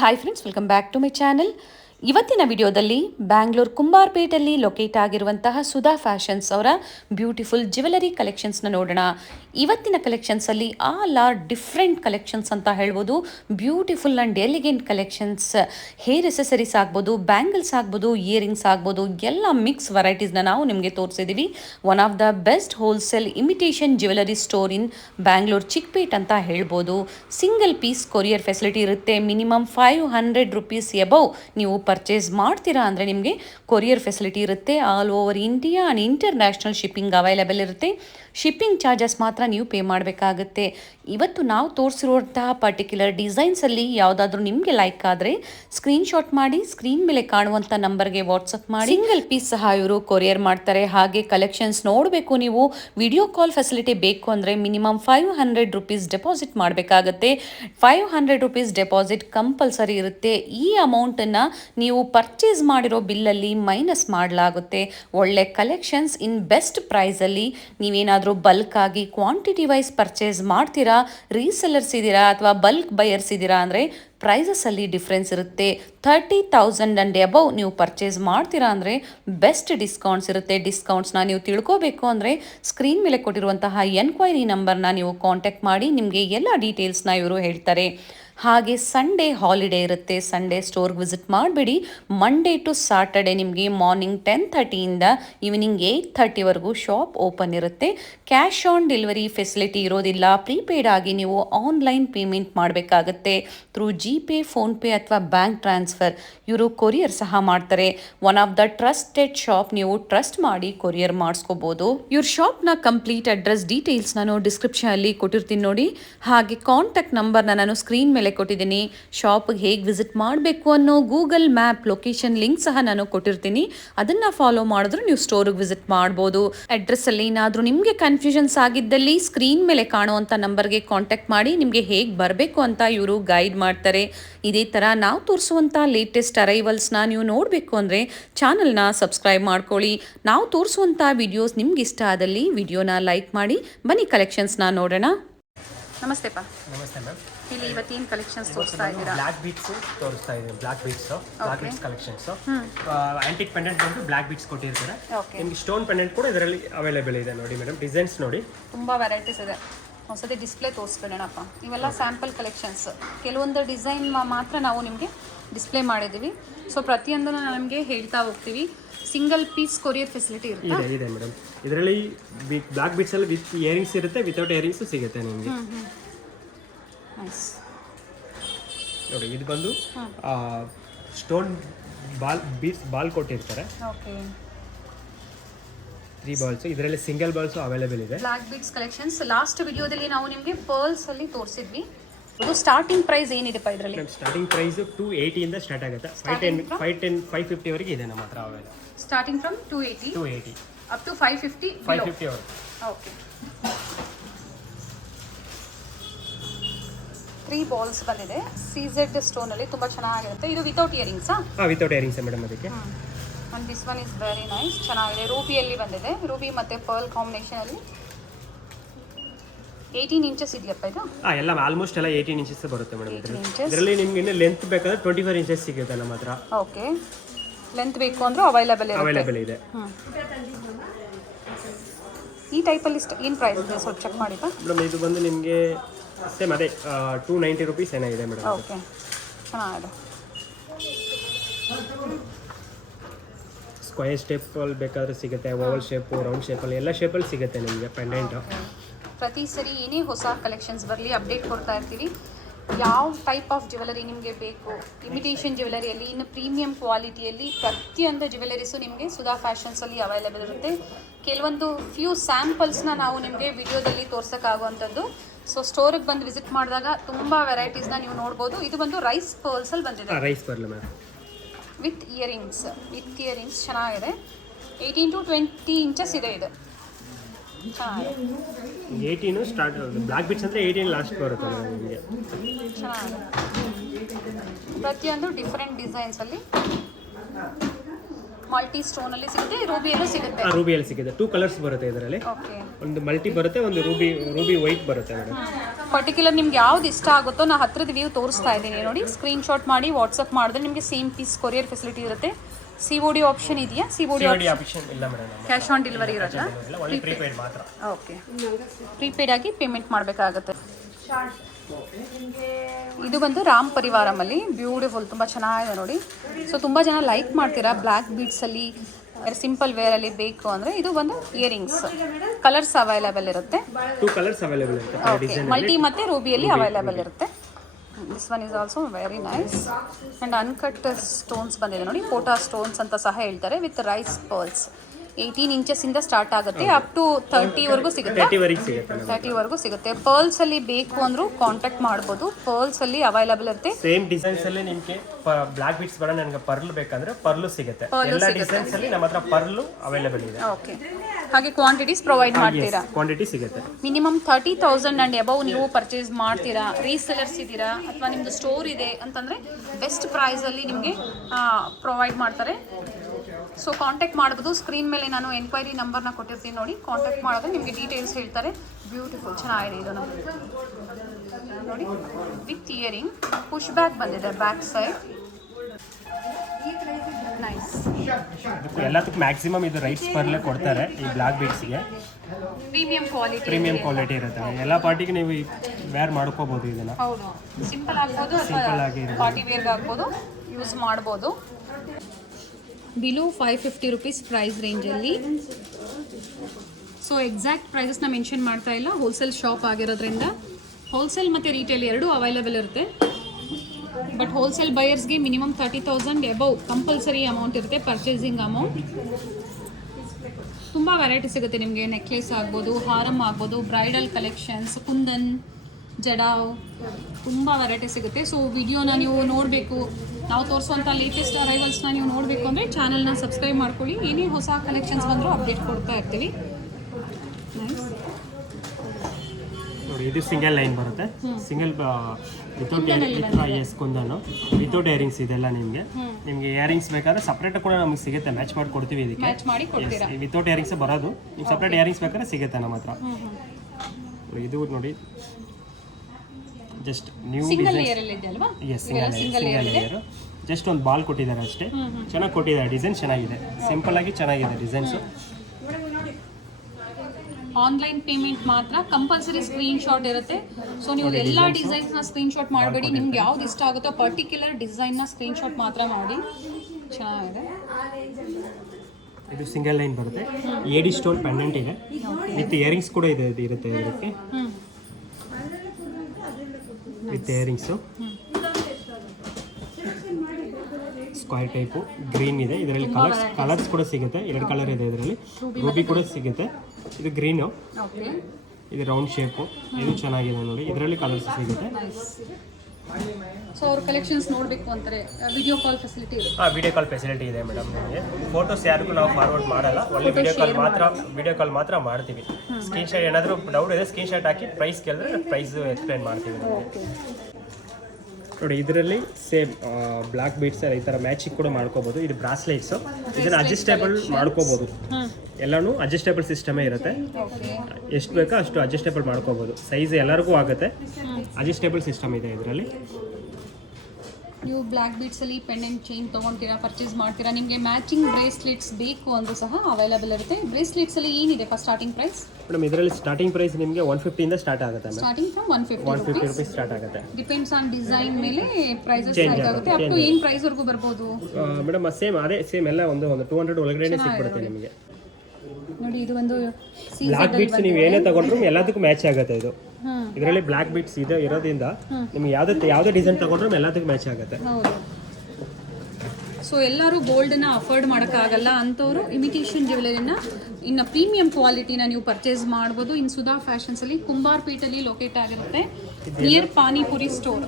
Hi friends, welcome back to my channel. ಇವತ್ತಿನ ವಿಡಿಯೋದಲ್ಲಿ ಬ್ಯಾಂಗ್ಳೂರ್ ಕುಂಬಾರ್ಪೇಟಲ್ಲಿ ಲೊಕೇಟ್ ಆಗಿರುವಂತಹ ಸುಧಾ ಫ್ಯಾಷನ್ಸ್ ಅವರ ಬ್ಯೂಟಿಫುಲ್ ಜ್ಯುವೆಲರಿ ಕಲೆಕ್ಷನ್ಸ್ನ ನೋಡೋಣ. ಇವತ್ತಿನ ಕಲೆಕ್ಷನ್ಸಲ್ಲಿ ಆಲ್ ಆರ್ ಡಿಫ್ರೆಂಟ್ ಕಲೆಕ್ಷನ್ಸ್ ಅಂತ ಹೇಳ್ಬೋದು. Beautiful and elegant collections, hair accessories ಆಗ್ಬೋದು, ಬ್ಯಾಂಗಲ್ಸ್ ಆಗ್ಬೋದು, ಇಯರಿಂಗ್ಸ್ ಆಗ್ಬೋದು, ಎಲ್ಲ ಮಿಕ್ಸ್ ವೆರೈಟೀಸ್ನ ನಾವು ನಿಮಗೆ ತೋರಿಸಿದ್ದೀವಿ. One of the best wholesale imitation jewellery store in Bangalore Chickpet ಅಂತ ಹೇಳ್ಬೋದು. ಸಿಂಗಲ್ ಪೀಸ್ ಕೊರಿಯರ್ ಫೆಸಿಲಿಟಿ ಇರುತ್ತೆ. ಮಿನಿಮಮ್ 500 rupees ಎಬವ್ ನೀವು ಪರ್ಚೇಸ್ ಮಾಡ್ತೀರಾ ಅಂದರೆ ನಿಮಗೆ ಕೊರಿಯರ್ ಫೆಸಿಲಿಟಿ ಇರುತ್ತೆ. All over India and international shipping available ಇರುತ್ತೆ. ಶಿಪ್ಪಿಂಗ್ ಚಾರ್ಜಸ್ ಮಾತ್ರ ನೀವು ಪೇ ಮಾಡಬೇಕಾಗುತ್ತೆ. ಇವತ್ತು ನಾವು ತೋರಿಸಿರುವಂತಹ ಪರ್ಟಿಕ್ಯುಲರ್ ಡಿಸೈನ್ಸಲ್ಲಿ ಯಾವುದಾದ್ರೂ ನಿಮಗೆ ಲೈಕ್ ಆದರೆ ಸ್ಕ್ರೀನ್ಶಾಟ್ ಮಾಡಿ ಸ್ಕ್ರೀನ್ ಮೇಲೆ ಕಾಣುವಂಥ ನಂಬರ್ಗೆ ವಾಟ್ಸಪ್ ಮಾಡಿ. ಸಿಂಗಲ್ ಪೀಸ್ ಸಹ ಇವರು ಕೊರಿಯರ್ ಮಾಡ್ತಾರೆ. ಹಾಗೆ ಕಲೆಕ್ಷನ್ಸ್ ನೋಡಬೇಕು, ನೀವು ವಿಡಿಯೋ ಕಾಲ್ ಫೆಸಿಲಿಟಿ ಬೇಕು ಅಂದರೆ ಮಿನಿಮಮ್ 500 rupees ಡೆಪಾಸಿಟ್ ಮಾಡಬೇಕಾಗತ್ತೆ. 500 rupees ಡೆಪಾಸಿಟ್ ಕಂಪಲ್ಸರಿ ಇರುತ್ತೆ. ಈ ಅಮೌಂಟನ್ನು ನೀವು ಪರ್ಚೇಸ್ ಮಾಡಿರೋ ಬಿಲ್ಲಲ್ಲಿ ಮೈನಸ್ ಮಾಡಲಾಗುತ್ತೆ. ಒಳ್ಳೆ ಕಲೆಕ್ಷನ್ಸ್ ಇನ್ ಬೆಸ್ಟ್ ಪ್ರೈಸಲ್ಲಿ ನೀವೇನಾದರೂ ಬಲ್ಕ್ ಆಗಿ ಕ್ವಾಂಟಿಟಿ ವೈಸ್ ಪರ್ಚೇಸ್ ಮಾಡ್ತೀರಾ, ರೀಸೆಲ್ಲರ್ಸ್ ಇದ್ದೀರಾ ಅಥವಾ ಬಲ್ಕ್ ಬಯರ್ಸ್ ಇದ್ದೀರಾ ಅಂದರೆ ಪ್ರೈಸಸಲ್ಲಿ ಡಿಫ್ರೆನ್ಸ್ ಇರುತ್ತೆ. 30,000 ಆ್ಯಂಡ್ ಎಬವ್ ನೀವು ಪರ್ಚೇಸ್ ಮಾಡ್ತೀರಾ ಅಂದರೆ ಬೆಸ್ಟ್ ಡಿಸ್ಕೌಂಟ್ಸ್ ಇರುತ್ತೆ. ಡಿಸ್ಕೌಂಟ್ಸ್ನ ನೀವು ತಿಳ್ಕೋಬೇಕು ಅಂದರೆ ಸ್ಕ್ರೀನ್ ಮೇಲೆ ಕೊಟ್ಟಿರುವಂತಹ ಎನ್ಕ್ವೈರಿ ನಂಬರ್ನ ನೀವು ಕಾಂಟ್ಯಾಕ್ಟ್ ಮಾಡಿ, ನಿಮಗೆ ಎಲ್ಲ ಡೀಟೇಲ್ಸ್ನ ಇವರು ಹೇಳ್ತಾರೆ. ಹಾಗೆ ಸಂಡೇ ಹಾಲಿಡೇ ಇರುತ್ತೆ. ಸಂಡೇ ಸ್ಟೋರ್ಗೆ ವಿಸಿಟ್ ಮಾಡಬೇಡಿ. ಮಂಡೇ ಟು ಸಾಟರ್ಡೆ ನಿಮಗೆ ಮಾರ್ನಿಂಗ್ 10:30 ಈವ್ನಿಂಗ್ 8:30ವರೆಗೂ ಶಾಪ್ ಓಪನ್ ಇರುತ್ತೆ. ಕ್ಯಾಶ್ ಆನ್ ಡೆಲಿವರಿ ಫೆಸಿಲಿಟಿ ಇರೋದಿಲ್ಲ. ಪ್ರೀಪೇಯ್ಡ್ ಆಗಿ ನೀವು ಆನ್ಲೈನ್ ಪೇಮೆಂಟ್ ಮಾಡಬೇಕಾಗತ್ತೆ. ಥ್ರೂ ಜಿಪೇ, ಫೋನ್ಪೇ ಅಥವಾ ಬ್ಯಾಂಕ್ ಟ್ರಾನ್ಸ್ಫರ್. ಇವರು ಕೊರಿಯರ್ ಸಹ ಮಾಡ್ತಾರೆ. One of the trusted shop, ನೀವು ಟ್ರಸ್ಟ್ ಮಾಡಿ ಕೊರಿಯರ್ ಮಾಡಿಸ್ಕೋಬೋದು. ಇವ್ರ ಶಾಪ್ನ ಕಂಪ್ಲೀಟ್ ಅಡ್ರೆಸ್ ಡೀಟೇಲ್ಸ್ ನಾನು ಡಿಸ್ಕ್ರಿಪ್ಷನಲ್ಲಿ ಕೊಟ್ಟಿರ್ತೀನಿ ನೋಡಿ. ಹಾಗೆ ಕಾಂಟ್ಯಾಕ್ಟ್ ನಂಬರ್ನ ನಾನು ಸ್ಕ್ರೀನ್ ಮೇಲೆ ಕೊಟ್ಟಿದ್ದೀನಿ. ಶಾಪ್ಗೆ ಹೇಗೆ ವಿಸಿಟ್ ಮಾಡಬೇಕು ಅನ್ನೋ ಗೂಗಲ್ ಮ್ಯಾಪ್ ಲೊಕೇಶನ್ ಲಿಂಕ್ ಸಹ ನಾನು ಕೊಟ್ಟಿರ್ತೀನಿ. ಅದನ್ನು ಫಾಲೋ ಮಾಡಿದ್ರು ನೀವು ಸ್ಟೋರಿಗೆ ವಿಸಿಟ್ ಮಾಡ್ಬೋದು. ಅಡ್ರೆಸ್ಸಲ್ಲಿ ಏನಾದರೂ ನಿಮಗೆ ಕನ್ಫ್ಯೂಷನ್ಸ್ ಆಗಿದ್ದಲ್ಲಿ ಸ್ಕ್ರೀನ್ ಮೇಲೆ ಕಾಣುವಂಥ ನಂಬರ್ಗೆ ಕಾಂಟ್ಯಾಕ್ಟ್ ಮಾಡಿ ನಿಮಗೆ ಹೇಗೆ ಬರಬೇಕು ಅಂತ ಇವರು ಗೈಡ್ ಮಾಡ್ತಾರೆ. ಇದೇ ಥರ ನಾವು ತೋರಿಸುವಂಥ ಲೇಟೆಸ್ಟ್ ಅರೈವಲ್ಸ್ನ ನೀವು ನೋಡಬೇಕು ಅಂದರೆ ಚಾನಲ್ನ ಸಬ್ಸ್ಕ್ರೈಬ್ ಮಾಡ್ಕೊಳ್ಳಿ. ನಾವು ತೋರಿಸುವಂಥ ವಿಡಿಯೋಸ್ ನಿಮ್ಗೆ ಇಷ್ಟ ಆದಲ್ಲಿ ವಿಡಿಯೋನ ಲೈಕ್ ಮಾಡಿ. ಬನ್ನಿ ಕಲೆಕ್ಷನ್ಸ್ನ ನೋಡೋಣ. ನಮಸ್ತೆಪ್ಪ. ನಮಸ್ತೆ ಮ್ಯಾಮ್. ಇಲ್ಲಿ ಇವತ್ತೇನು ಕಲೆಕ್ಷನ್ಸ್ ತೋರಿಸ್ತಾ ಇದ್ದೀರಾ? ಬ್ಲ್ಯಾಕ್ ಬೀಟ್ಸ್ ತೋರಿಸ್ತಾ ಇದ್ದೀವಿ. Black beads collections. Antique pendant ಬಂದು ಬ್ಲ್ಯಾಕ್ ಬೀಟ್ಸ್ ಕೊಟ್ಟಿರ್ತಾರೆ. ನಿಮಗೆ ಸ್ಟೋನ್ ಪೆಂಡೆಂಟ್ ಕೂಡ ಇದರಲ್ಲಿ ಅವೈಲೇಬಲ್ ಇದೆ ನೋಡಿ ಮೇಡಮ್. ಡಿಸೈನ್ಸ್ ನೋಡಿ, ತುಂಬ ವೆರೈಟೀಸ್ ಇದೆ. ಒಂದ್ಸತಿ ಡಿಸ್ಪ್ಲೇ ತೋರಿಸ್ಬಿಡೋಣಪ್ಪ. ಇವೆಲ್ಲ ಸ್ಯಾಂಪಲ್ ಕಲೆಕ್ಷನ್ಸ್. ಕೆಲವೊಂದು ಡಿಸೈನ್ ಮಾತ್ರ ನಾವು ನಿಮಗೆ ಡಿಸ್ಪ್ಲೇ ಮಾಡಿದ್ದೀವಿ. ಸೊ ಪ್ರತಿಯೊಂದನ್ನು ನಮಗೆ ಹೇಳ್ತಾ ಹೋಗ್ತೀವಿ. ಸಿಂಗಲ್ ಪೀಸ್ ಕೊರಿಯರ್ ಫೆಸಿಲಿಟಿ ಇರುತ್ತೆ. ಇದೆ ಮೇಡಮ್. ಇದರಲ್ಲಿ ಬ್ಲ್ಯಾಕ್ ಬೀಟ್ಸ್ ಅಲ್ಲಿ ವಿತ್ ಇಯರಿಂಗ್ಸ್ ಇರುತ್ತೆ, ವಿತೌಟ್ ಇಯರಿಂಗ್ಸ್ ಸಿಗುತ್ತೆ ನಿಮಗೆ. ನೋಡಿ, ಇದು ಬಂದು ಸ್ಟೋನ್ ಬಾಲ್ ಕೊಟ್ಟಿರ್ತಾರೆ. 3 ಬಾಲ್ಸ್. ಇದರಲ್ಲಿ ಸಿಂಗಲ್ ಬಾಲ್ಸ್ ಅವೈಲೇಬಲ್ ಇದೆ. ಬ್ಲ್ಯಾಕ್ ಬೀಟ್ಸ್ ಕಲೆಕ್ಷನ್ಸ್ ಲಾಸ್ಟ್ ವಿಡಿಯೋದಲ್ಲಿ ನಾವು ನಿಮಗೆ ಪರ್ಲ್ಸ್ ಅಲ್ಲಿ ತೋರಿಸಿದ್ವಿ. ಇದು ಸ್ಟಾರ್ಟಿಂಗ್ ಪ್ರೈಸ್ ಏನಿದೆ ಇದರಲ್ಲಿ? ಸ್ಟಾರ್ಟಿಂಗ್ ಪ್ರೈಸ್ 280 ಇಂದ ಸ್ಟಾರ್ಟ್ ಆಗುತ್ತೆ. 510 550 ವರೆಗೆ ಇದೆ ನಮ್ಮ ಹತ್ರ available. Starting from 280 up to 550 ವರೆಗೆ. ಓಕೆ. 3 ಬಾಲ್ಸ್ ಬಂದಿದೆ. CZ ಸ್ಟೋನ್ ಅಲ್ಲಿ ತುಂಬಾ ಚೆನ್ನಾಗಿರುತ್ತೆ. ಇದು without earrings? Without earrings madam. ಅದಕ್ಕೆ and this one is very nice. ಚೆನ್ನಾಗಿದೆ. ರೂಬಿಯಲ್ಲಿ ಬಂದಿದೆ. ರೂಬಿ ಮತ್ತೆ ಪರ್ಲ್ ಕಾಂಬಿನೇಷನ್ ಅಲ್ಲಿ 18 ಇಂಚಸ್ ಇದೆಯಪ್ಪ ಇದು? ಎಲ್ಲ ಆಲ್ಮೋಸ್ಟ್ ಎಲ್ಲ 18 ಇಂಚಸ್ ಬರುತ್ತೆ ಮೇಡಮ್. ಇದರಲ್ಲಿ ನಿಮ್ಗೆ ಇನ್ನು ಲೆಂತ್ ಬೇಕಾದ್ರೆ 24 ಇಂಚಸ್ ಸಿಗುತ್ತೆ ನಮ್ಮ ಹತ್ರ. ಓಕೆ. ಲೆಂತ್ ಬೇಕು ಅಂದ್ರೆ ಅವೈಲೇಬಲ್ ಇದೆ. ಈ ಟೈಪಲ್ಲಿ ಏನು ಪ್ರೈಸ್ ಇದೆ ಸ್ವಲ್ಪ ಚೆಕ್ ಮಾಡಿಪ್ಪ ಮೇಡಮ್. ಇದು ಬಂದು ನಿಮಗೆ ಸೇಮ್ ಅದೇ 290 rupees ಏನಾಗಿದೆ ಮೇಡಮ್. ಓಕೆ, ಚೆನ್ನಾಗಿದೆ. ಸ್ಕ್ವಯರ್ ಶೇಪಲ್ಲಿ ಬೇಕಾದ್ರೆ ಸಿಗುತ್ತೆ, ಓವಲ್ ಶೇಪು, ರೌಂಡ್ ಶೇಪಲ್ಲಿ, ಎಲ್ಲ ಶೇಪಲ್ಲಿ ಸಿಗುತ್ತೆ ನಿಮಗೆ ಪೆಂಡೆಂಟ್. ಪ್ರತಿ ಸರಿ ಏನೇ ಹೊಸ ಕಲೆಕ್ಷನ್ಸ್ ಬರಲಿ ಅಪ್ಡೇಟ್ ಕೊಡ್ತಾ ಇರ್ತೀವಿ. ಯಾವ ಟೈಪ್ ಆಫ್ ಜ್ಯುವೆಲರಿ ನಿಮಗೆ ಬೇಕು, ಇಮಿಟೇಷನ್ ಜ್ಯುವೆಲರಿಯಲ್ಲಿ, ಇನ್ನು ಪ್ರೀಮಿಯಂ ಕ್ವಾಲಿಟಿಯಲ್ಲಿ ಪ್ರತಿಯೊಂದು ಜ್ಯುವೆಲರೀಸು ನಿಮಗೆ ಸುಧಾ ಫ್ಯಾಷನ್ಸಲ್ಲಿ ಅವೈಲೇಬಲ್ ಇರುತ್ತೆ. ಕೆಲವೊಂದು ಫ್ಯೂ ಸ್ಯಾಂಪಲ್ಸ್ನ ನಾವು ನಿಮಗೆ ವಿಡಿಯೋದಲ್ಲಿ ತೋರ್ಸೋಕ್ಕಾಗುವಂಥದ್ದು. ಸೊ ಸ್ಟೋರಿಗೆ ಬಂದು ವಿಸಿಟ್ ಮಾಡಿದಾಗ ತುಂಬ ವೆರೈಟೀಸ್ನ ನೀವು ನೋಡ್ಬೋದು. ಇದು ಬಂದು ರೈಸ್ ಪರ್ಲ್ಸಲ್ಲಿ ಬಂದಿದೆ. Rice pearl ma'am, with earrings ಚೆನ್ನಾಗಿದೆ. 18 to 20 ಇಂಚಸ್ ಇದೆ. ಇದು 18 ಸ್ಟಾರ್ಟ್. ಬ್ಲ್ಯಾಕ್ ಬೀಟ್ಸ್ ಅಂದರೆ 18 ಲಾಸ್ಟ್ ಬರುತ್ತೆ ನಿಮಗೆ. ಚೆನ್ನಾಗಿದೆ. ಪ್ರತಿಯೊಂದು ಡಿಫ್ರೆಂಟ್ ಡಿಸೈನ್ಸಲ್ಲಿ ಮಲ್ಟಿ ಸ್ಟೋನ್ ಅಲ್ಲಿ ಸಿಗುತ್ತೆ, ರೂಬಿಯಲ್ಲೂ ಸಿಗುತ್ತೆ. ರೂಬಿಯಲ್ಲಿ ಸಿಗುತ್ತೆ. 2 ಕಲರ್ಸ್ ಬರುತ್ತೆ ಇದರಲ್ಲಿ. ಓಕೆ, ಒಂದು ಮಲ್ಟಿ ಬರುತ್ತೆ, ಒಂದು ರೂಬಿ ವೈಟ್ ಬರುತ್ತೆ ಮೇಡಮ್. ಪರ್ಟಿಕ್ಯುಲರ್ ನಿಮ್ಗೆ ಯಾವ್ದು ಇಷ್ಟ ಆಗುತ್ತೋ ನಾ ಹತ್ರದ ವ್ಯೂ ತೋರಿಸ್ತಾ ಇದ್ದೀನಿ ನೋಡಿ. ಸ್ಕ್ರೀನ್ ಶಾಟ್ ಮಾಡಿ ವಾಟ್ಸಪ್ ಮಾಡಿದ್ರೆ ನಿಮಗೆ ಸೇಮ್ ಪೀಸ್ ಕೊರಿಯರ್ ಫೆಸಿಲಿಟಿ ಇರುತ್ತೆ. COD ಆಪ್ಷನ್ ಇದೆಯಾ? COD ಆಪ್ಷನ್ ಇಲ್ಲ ಮೇಡಮ್. ಕ್ಯಾಶ್ ಆನ್ ಡೆಲಿವರಿ ಇರೋಲ್ಲ, ಓನ್ಲಿ ಪ್ರೀಪೇಯ್ಡ್ ಮಾತ್ರ. ಓಕೆ, ಪ್ರೀಪೇಯ್ಡ್ ಆಗಿ ಪೇಮೆಂಟ್ ಮಾಡಬೇಕಾಗುತ್ತೆ. ಇದು ಬಂದು ರಾಮ್ ಪರಿವಾರಮಲ್ಲಿ ಬ್ಯೂಟಿಫುಲ್, ತುಂಬ ಚೆನ್ನಾಗಿದೆ ನೋಡಿ. ಸೊ ತುಂಬ ಜನ ಲೈಕ್ ಮಾಡ್ತೀರಾ ಬ್ಲ್ಯಾಕ್ ಬೀಡ್ಸಲ್ಲಿ, ಸಿಂಪಲ್ ವೇರಲ್ಲಿ ಬೇಕು ಅಂದರೆ. ಇದು ಬಂದು ಇಯರಿಂಗ್ಸ್, ಕಲರ್ಸ್ ಅವೈಲೇಬಲ್ ಇರುತ್ತೆ. 2 ಕಲರ್ಸ್ ಅವೈಲೇಬಲ್ ಇರುತ್ತೆ. ಮಲ್ಟಿ ಮತ್ತು ರೂಬಿಯಲ್ಲಿ ಅವೈಲೇಬಲ್ ಇರುತ್ತೆ. This one is also very nice. And uncut stones ಬಂದಿದೆ ನೋಡಿ, ಪೋಟಾ ಸ್ಟೋನ್ಸ್ ಅಂತ ಸಹ ಹೇಳ್ತಾರೆ, ವಿತ್ ರೈಸ್ ಪರ್ಲ್ಸ್. 18 ಇಂಚಸ್ಸಿಂದ ಸ್ಟಾರ್ಟ್ ಆಗುತ್ತೆ, ಅಪ್ ಟು 30ವರೆಗೂ ಸಿಗುತ್ತೆ. 30ವರೆಗೂ ಸಿಗುತ್ತೆ. ಪರ್ಲ್ಸ್ ಅಲ್ಲಿ ಬೇಕು ಅಂದ್ರೂ ಕಾಂಟ್ಯಾಕ್ಟ್ ಮಾಡ್ಬೋದು. ಪರ್ಲ್ಸ್ ಅಲ್ಲಿ ಅವೈಲೇಬಲ್ ಇರುತ್ತೆ. ಸೇಮ್ ಡಿಸೈನ್ಸ್ ಅಲ್ಲಿ ನಿಮಗೆ ಬ್ಲಾಕ್ ಬೀಡ್ಸ್ ಬೇಡ, ನನಗೆ ಪರ್ಲ್ ಬೇಕಂದ್ರೆ ಪರ್ಲು ಸಿಗುತ್ತೆ. ಎಲ್ಲ ಡಿಸೈನ್ಸ್ ಅಲ್ಲಿ ನಮ್ಮ ಹತ್ರ ಪರ್ಲು ಅವೈಲೇಬಲ್ ಇದೆ. ಓಕೆ, ಹಾಗೆ ಕ್ವಾಂಟಿಟೀಸ್ ಪ್ರೊವೈಡ್ ಮಾಡ್ತೀರಾ? ಕ್ವಾಂಟಿಟಿ ಸಿಗುತ್ತೆ. ಮಿನಿಮಮ್ 30,000 ಅಂಡ್ ಅಬೌವ್ ನೀವು ಪರ್ಚೇಸ್ ಮಾಡ್ತೀರಾ, ರೀಸೆಲರ್ಸ್ ಇದ್ದೀರಾ ಅಥವಾ ನಿಮ್ಮದು ಸ್ಟೋರ್ ಇದೆ ಅಂತಂದರೆ ಬೆಸ್ಟ್ ಪ್ರೈಸಲ್ಲಿ ನಿಮಗೆ ಪ್ರೊವೈಡ್ ಮಾಡ್ತಾರೆ. ಸೊ ಕಾಂಟ್ಯಾಕ್ಟ್ ಮಾಡ್ಬೋದು. ಸ್ಕ್ರೀನ್ ಮೇಲೆ ನಾನು ಎನ್ಕ್ವೈರಿ ನಂಬರ್ನ ಕೊಟ್ಟಿರ್ತೀನಿ ನೋಡಿ, ಕಾಂಟ್ಯಾಕ್ಟ್ ಮಾಡಿದ್ರೆ ನಿಮಗೆ ಡೀಟೇಲ್ಸ್ ಹೇಳ್ತಾರೆ. ಬ್ಯೂಟಿಫುಲ್, ಚೆನ್ನಾಗಿದೆ ಇದು ನೋಡಿ, ವಿತ್ ಇಯರಿಂಗ್. ಪುಷ್ ಬ್ಯಾಕ್ ಬಂದಿದೆ ಬ್ಯಾಕ್ ಸೈಡ್. ನೈಸ್. ಎಲ್ಲದಕ್ಕೂ ಮ್ಯಾಕ್ಸಿಮಮ್ ಇದು ರೈಟ್ಸ್ ಪರ್ಲೆ ಕೊಡ್ತಾರೆ ಈ ಬ್ಲಾಕ್ ಬೀಡ್ಸ್ಗೆ. ಪ್ರೀಮಿಯಂ ಕ್ವಾಲಿಟಿ ಇರುತ್ತೆ. ಎಲ್ಲ ಪಾರ್ಟಿಗೆ ನೀವು ವೇರ್ ಮಾಡ್ಕೋಬಹುದು ಇದನ್ನ. ಹೌದು, ಸಿಂಪಲ್ ಆಗ್ಬೋದು ಅಥವಾ ಪಾರ್ಟಿ ವೇರ್ಗೆ ಆಗ್ಬೋದು, ಯೂಸ್ ಮಾಡ್ಬೋದು. ಬಿಲೋ 550 ರುಪೀಸ್ ಪ್ರೈಸ್ ರೇಂಜಲ್ಲಿ. ಸೊ ಎಕ್ಸಾಕ್ಟ್ ಪ್ರೈಸಸ್ನ ಮೆನ್ಷನ್ ಮಾಡ್ತಾ ಇಲ್ಲ, ಹೋಲ್ಸೇಲ್ ಶಾಪ್ ಆಗಿರೋದ್ರಿಂದ ಹೋಲ್ಸೇಲ್ ಮತ್ತು ರೀಟೇಲ್ ಎರಡೂ ಅವೈಲೇಬಲ್ ಇರುತ್ತೆ. ಬಟ್ ಹೋಲ್ಸೇಲ್ ಬಯರ್ಸ್ಗೆ ಮಿನಿಮಮ್ 30,000 ಎಬೌವ್ ಕಂಪಲ್ಸರಿ ಅಮೌಂಟ್ ಇರುತ್ತೆ, ಪರ್ಚೇಸಿಂಗ್ ಅಮೌಂಟ್. ತುಂಬ ವೆರೈಟಿ ಸಿಗುತ್ತೆ ನಿಮಗೆ. ನೆಕ್ಲೆಸ್ ಆಗ್ಬೋದು, ಹಾರಮ್ ಆಗ್ಬೋದು, ಬ್ರೈಡಲ್ ಕಲೆಕ್ಷನ್ಸ್, ಕುಂದನ್, ಜಡಾವ್, ತುಂಬ ವೆರೈಟಿ ಸಿಗುತ್ತೆ. ಸೊ ವಿಡಿಯೋನ ನೀವು ನೋಡಬೇಕು, ನಾವು ತೋರಿಸುವಂಥ ಲೇಟೆಸ್ಟ್ ಅರೈವಲ್ಸ್ನ ನೀವು ನೋಡಬೇಕು ಅಂದರೆ ಚಾನಲ್ನ ಸಬ್ಸ್ಕ್ರೈಬ್ ಮಾಡ್ಕೊಳ್ಳಿ. ಏನೇ ಹೊಸ ಕಲೆಕ್ಷನ್ಸ್ ಬಂದರೂ ಅಪ್ಡೇಟ್ ಕೊಡ್ತಾ ಇರ್ತೀವಿ. ನೋಡಿ, ಇದು ಸಿಂಗಲ್ ಲೈನ್ ಬರುತ್ತೆ. Single without kundan, without earrings ಇದೆಲ್ಲ ನಿಮಗೆ. ಇಯರಿಂಗ್ಸ್ ಬೇಕಾದ್ರೆ ಸಪ್ರೇಟ್ ಕೂಡ ನಮಗೆ ಸಿಗುತ್ತೆ, ಮ್ಯಾಚ್ ಮಾಡಿ ಕೊಡ್ತೀವಿ. ಇದಕ್ಕೆ ವಿತೌಟ್ ಇಯರಿಂಗ್ಸ್ ಬರೋದು, ನೀವು ಸಪ್ರೇಟ್ ಇಯರಿಂಗ್ಸ್ ಬೇಕಾದ್ರೆ ಸಿಗುತ್ತೆ ನಮ್ಮ ಹತ್ರ. ಇದು ನೋಡಿ, just new single layer, just ಒಂದು ಬಾಲ್ ಕೊಟ್ಟಿದ್ದಾರೆ ಅಷ್ಟೇ. ಚೆನ್ನಾಗಿ ಕೊಟ್ಟಿದ್ದಾರೆ, ಡಿಸೈನ್ ಚೆನ್ನಾಗಿದೆ, ಸಿಂಪಲ್ ಆಗಿ ಚೆನ್ನಾಗಿದೆ ಡಿಸೈನ್ಸ್. ಆನ್ಲೈನ್ ಪೇಮೆಂಟ್ ಮಾತ್ರ, ಕಂಪಲ್ಸರಿ ಸ್ಕ್ರೀನ್ ಶಾಟ್ ಇರುತ್ತೆ. ಸೊ ನೀವು ಎಲ್ಲ ಡಿಸೈನ್ಸ್ನ ಸ್ಕ್ರೀನ್ ಶಾಟ್ ಮಾಡಬೇಡಿ, ನಿಮ್ಗೆ ಯಾವ್ದು ಇಷ್ಟ ಆಗುತ್ತೋ ಪರ್ಟಿಕ್ಯುಲರ್ ಡಿಸೈನ್ನ ಸ್ಕ್ರೀನ್ ಶಾಟ್ ಮಾತ್ರ ಮಾಡಿ. ಚೆನ್ನಾಗಿದೆ. ಇದು ಸಿಂಗಲ್ ಲೈನ್ ಬರುತ್ತೆ, ಏಡಿ ಸ್ಟೋನ್ ಪೆಂಡೆಂಟ್ ಇದೆ, ವಿತ್ ಇಯರಿಂಗ್ಸ್ ಕೂಡ ಇರುತ್ತೆ ಇದಕ್ಕೆ, with earrings. Square type green ಇದೆ, ಇದರಲ್ಲಿ ಕಲರ್ಸ್ ಕೂಡ ಸಿಗುತ್ತೆ. 2 ಕಲರ್ ಇದೆ ಇದರಲ್ಲಿ. ರೂಬಿ ಕೂಡ ಸಿಗುತ್ತೆ. ಇದು ಗ್ರೀನು, ಇದು ರೌಂಡ್ ಶೇಪು, ಇದು ಚೆನ್ನಾಗಿದೆ ನೋಡಿ. ಇದರಲ್ಲಿ ಕಲರ್ಸ್ ಸಿಗುತ್ತೆ. ಸೊ ಅವ್ರ ಕಲೆಕ್ಷನ್ಸ್ ನೋಡಬೇಕು ಅಂತಾರೆ, ವಿಡಿಯೋ ಕಾಲ್ ಫೆಸಿಲಿಟಿ ಇದೆ. ವಿಡಿಯೋ ಕಾಲ್ ಫೆಸಿಲಿಟಿ ಇದೆ ಮೇಡಮ್. ನಿಮಗೆ ಫೋಟೋಸ್ ಯಾರಿಗೂ ನಾವು ಫಾರ್ವರ್ಡ್ ಮಾಡಲ್ಲ, ಒಳ್ಳೆ ವಿಡಿಯೋ ಕಾಲ್ ಮಾತ್ರ ಮಾಡ್ತೀವಿ. ಸ್ಕ್ರೀನ್ ಶಾಟ್ ಏನಾದರೂ ಡೌಟ್ ಇದೆ ಸ್ಕ್ರೀನ್ ಶಾಟ್ ಹಾಕಿ ಪ್ರೈಸ್ ಕೇಳಿದ್ರೆ ಪ್ರೈಸ್ ಎಕ್ಸ್ಪ್ಲೈನ್ ಮಾಡ್ತೀವಿ ನೋಡಿ. ಇದರಲ್ಲಿ ಸೇಮ್ ಬ್ಲಾಕ್ ಬೀಡ್ಸ್ ಈ ಥರ ಮ್ಯಾಚಿಂಗ್ ಕೂಡ ಮಾಡ್ಕೋಬೋದು. ಇದು ಬ್ರಾಸ್ಲೈಟ್ಸು, ಇದನ್ನು ಅಡ್ಜಸ್ಟೇಬಲ್ ಮಾಡ್ಕೋಬೋದು. ಎಲ್ಲನೂ ಅಡ್ಜಸ್ಟೇಬಲ್ ಸಿಸ್ಟಮೇ ಇರುತ್ತೆ, ಎಷ್ಟು ಬೇಕೋ ಅಷ್ಟು ಅಡ್ಜಸ್ಟೇಬಲ್ ಮಾಡ್ಕೋಬೋದು. ಸೈಜ್ ಎಲ್ಲರಿಗೂ ಆಗುತ್ತೆ, ಅಡ್ಜಸ್ಟೇಬಲ್ ಸಿಸ್ಟಮ್ ಇದೆ ಇದರಲ್ಲಿ. ನೀವು ಬ್ಲ್ಯಾಕ್ ಬೀಡ್ಸಲ್ಲಿ ಪೆಂಡೆಂಟ್ ಚೈನ್ ತೊಗೊಳ್ತೀರಾ, ಪರ್ಚೇಸ್ ಮಾಡ್ತೀರಾ, ನಿಮಗೆ ಮ್ಯಾಚಿಂಗ್ ಬ್ರೇಸ್ಲೆಟ್ಸ್ ಬೇಕು ಅಂದರೂ ಸಹ ಅವೈಲೇಬಲ್ ಇರುತ್ತೆ. ಬ್ರೇಸ್ಲೆಟ್ಸಲ್ಲಿ ಏನಿದೆ ಫಸ್ಟ್ ಸ್ಟಾರ್ಟಿಂಗ್ ಪ್ರೈಸ್? ಮೇಡಮ್ ಇದರಲ್ಲಿ ಸ್ಟಾರ್ಟಿಂಗ್ ಪ್ರೈಸ್ ನಿಮಗೆ 150 ಇಂದ ಸ್ಟಾರ್ಟ್ ಆಗುತ್ತೆ. ಸ್ಟಾರ್ಟಿಂಗ್ ಫ್ರಮ್ 150 ರುಪೀಸ್ ಸ್ಟಾರ್ಟ್ ಆಗುತ್ತೆ. ಡಿಪೆಂಡ್ಸ್ ಆನ್ ಡಿಸೈನ್ ಮೇಲೆ ಪ್ರೈಸಸ್ ಚೇಂಜ್ ಆಗುತ್ತೆ. ಅಪ್ ಟು ಏನು ಪ್ರೈಸ್ ವರೆಗೂ ಬರ್ಬೋದು ಮೇಡಮ್? ಸೇಮ್ ಎಲ್ಲ ಒಂದು 200 ಒಳಗಡೆ ಸಿಕ್ಬಿಡುತ್ತೆ ನಿಮಗೆ ನೋಡಿ. ಇದು ಒಂದು ಬ್ಲ್ಯಾಕ್ ಬೀಡ್ಸ್ ನೀವು ಏನೇ ತಗೊಂಡ್ರು ಎಲ್ಲದಕ್ಕೂ ಮ್ಯಾಚ್ ಆಗುತ್ತೆ. ಇದು ಇದರಲ್ಲಿ ಬ್ಲ್ಯಾಕ್ ಬೀಡ್ಸ್ ಇದೆ ಇರೋದ್ರಿಂದ ನಿಮ್ಗೆ ಯಾವುದೇ ಡಿಸೈನ್ ತಗೊಂಡ್ರು ಎಲ್ಲದಕ್ಕೂ ಮ್ಯಾಚ್ ಆಗುತ್ತೆ. ಸೊ ಎಲ್ಲರೂ ಗೋಲ್ಡನ್ನ ಅಫೋರ್ಡ್ ಮಾಡೋಕ್ಕಾಗಲ್ಲ ಅಂಥವ್ರು ಇಮಿಟೇಷನ್ ಜ್ಯುವೆಲರಿನ ಇನ್ನು ಪ್ರೀಮಿಯಂ ಕ್ವಾಲಿಟಿನ ನೀವು ಪರ್ಚೇಸ್ ಮಾಡ್ಬೋದು. ಇನ್ ಸುಧಾ ಫ್ಯಾಷನ್ಸಲ್ಲಿ ಕುಂಬಾರ್ಪೇಟಲ್ಲಿ ಲೊಕೇಟ್ ಆಗಿರುತ್ತೆ, ನಿಯರ್ ಪಾನಿಪುರಿ ಸ್ಟೋರ್.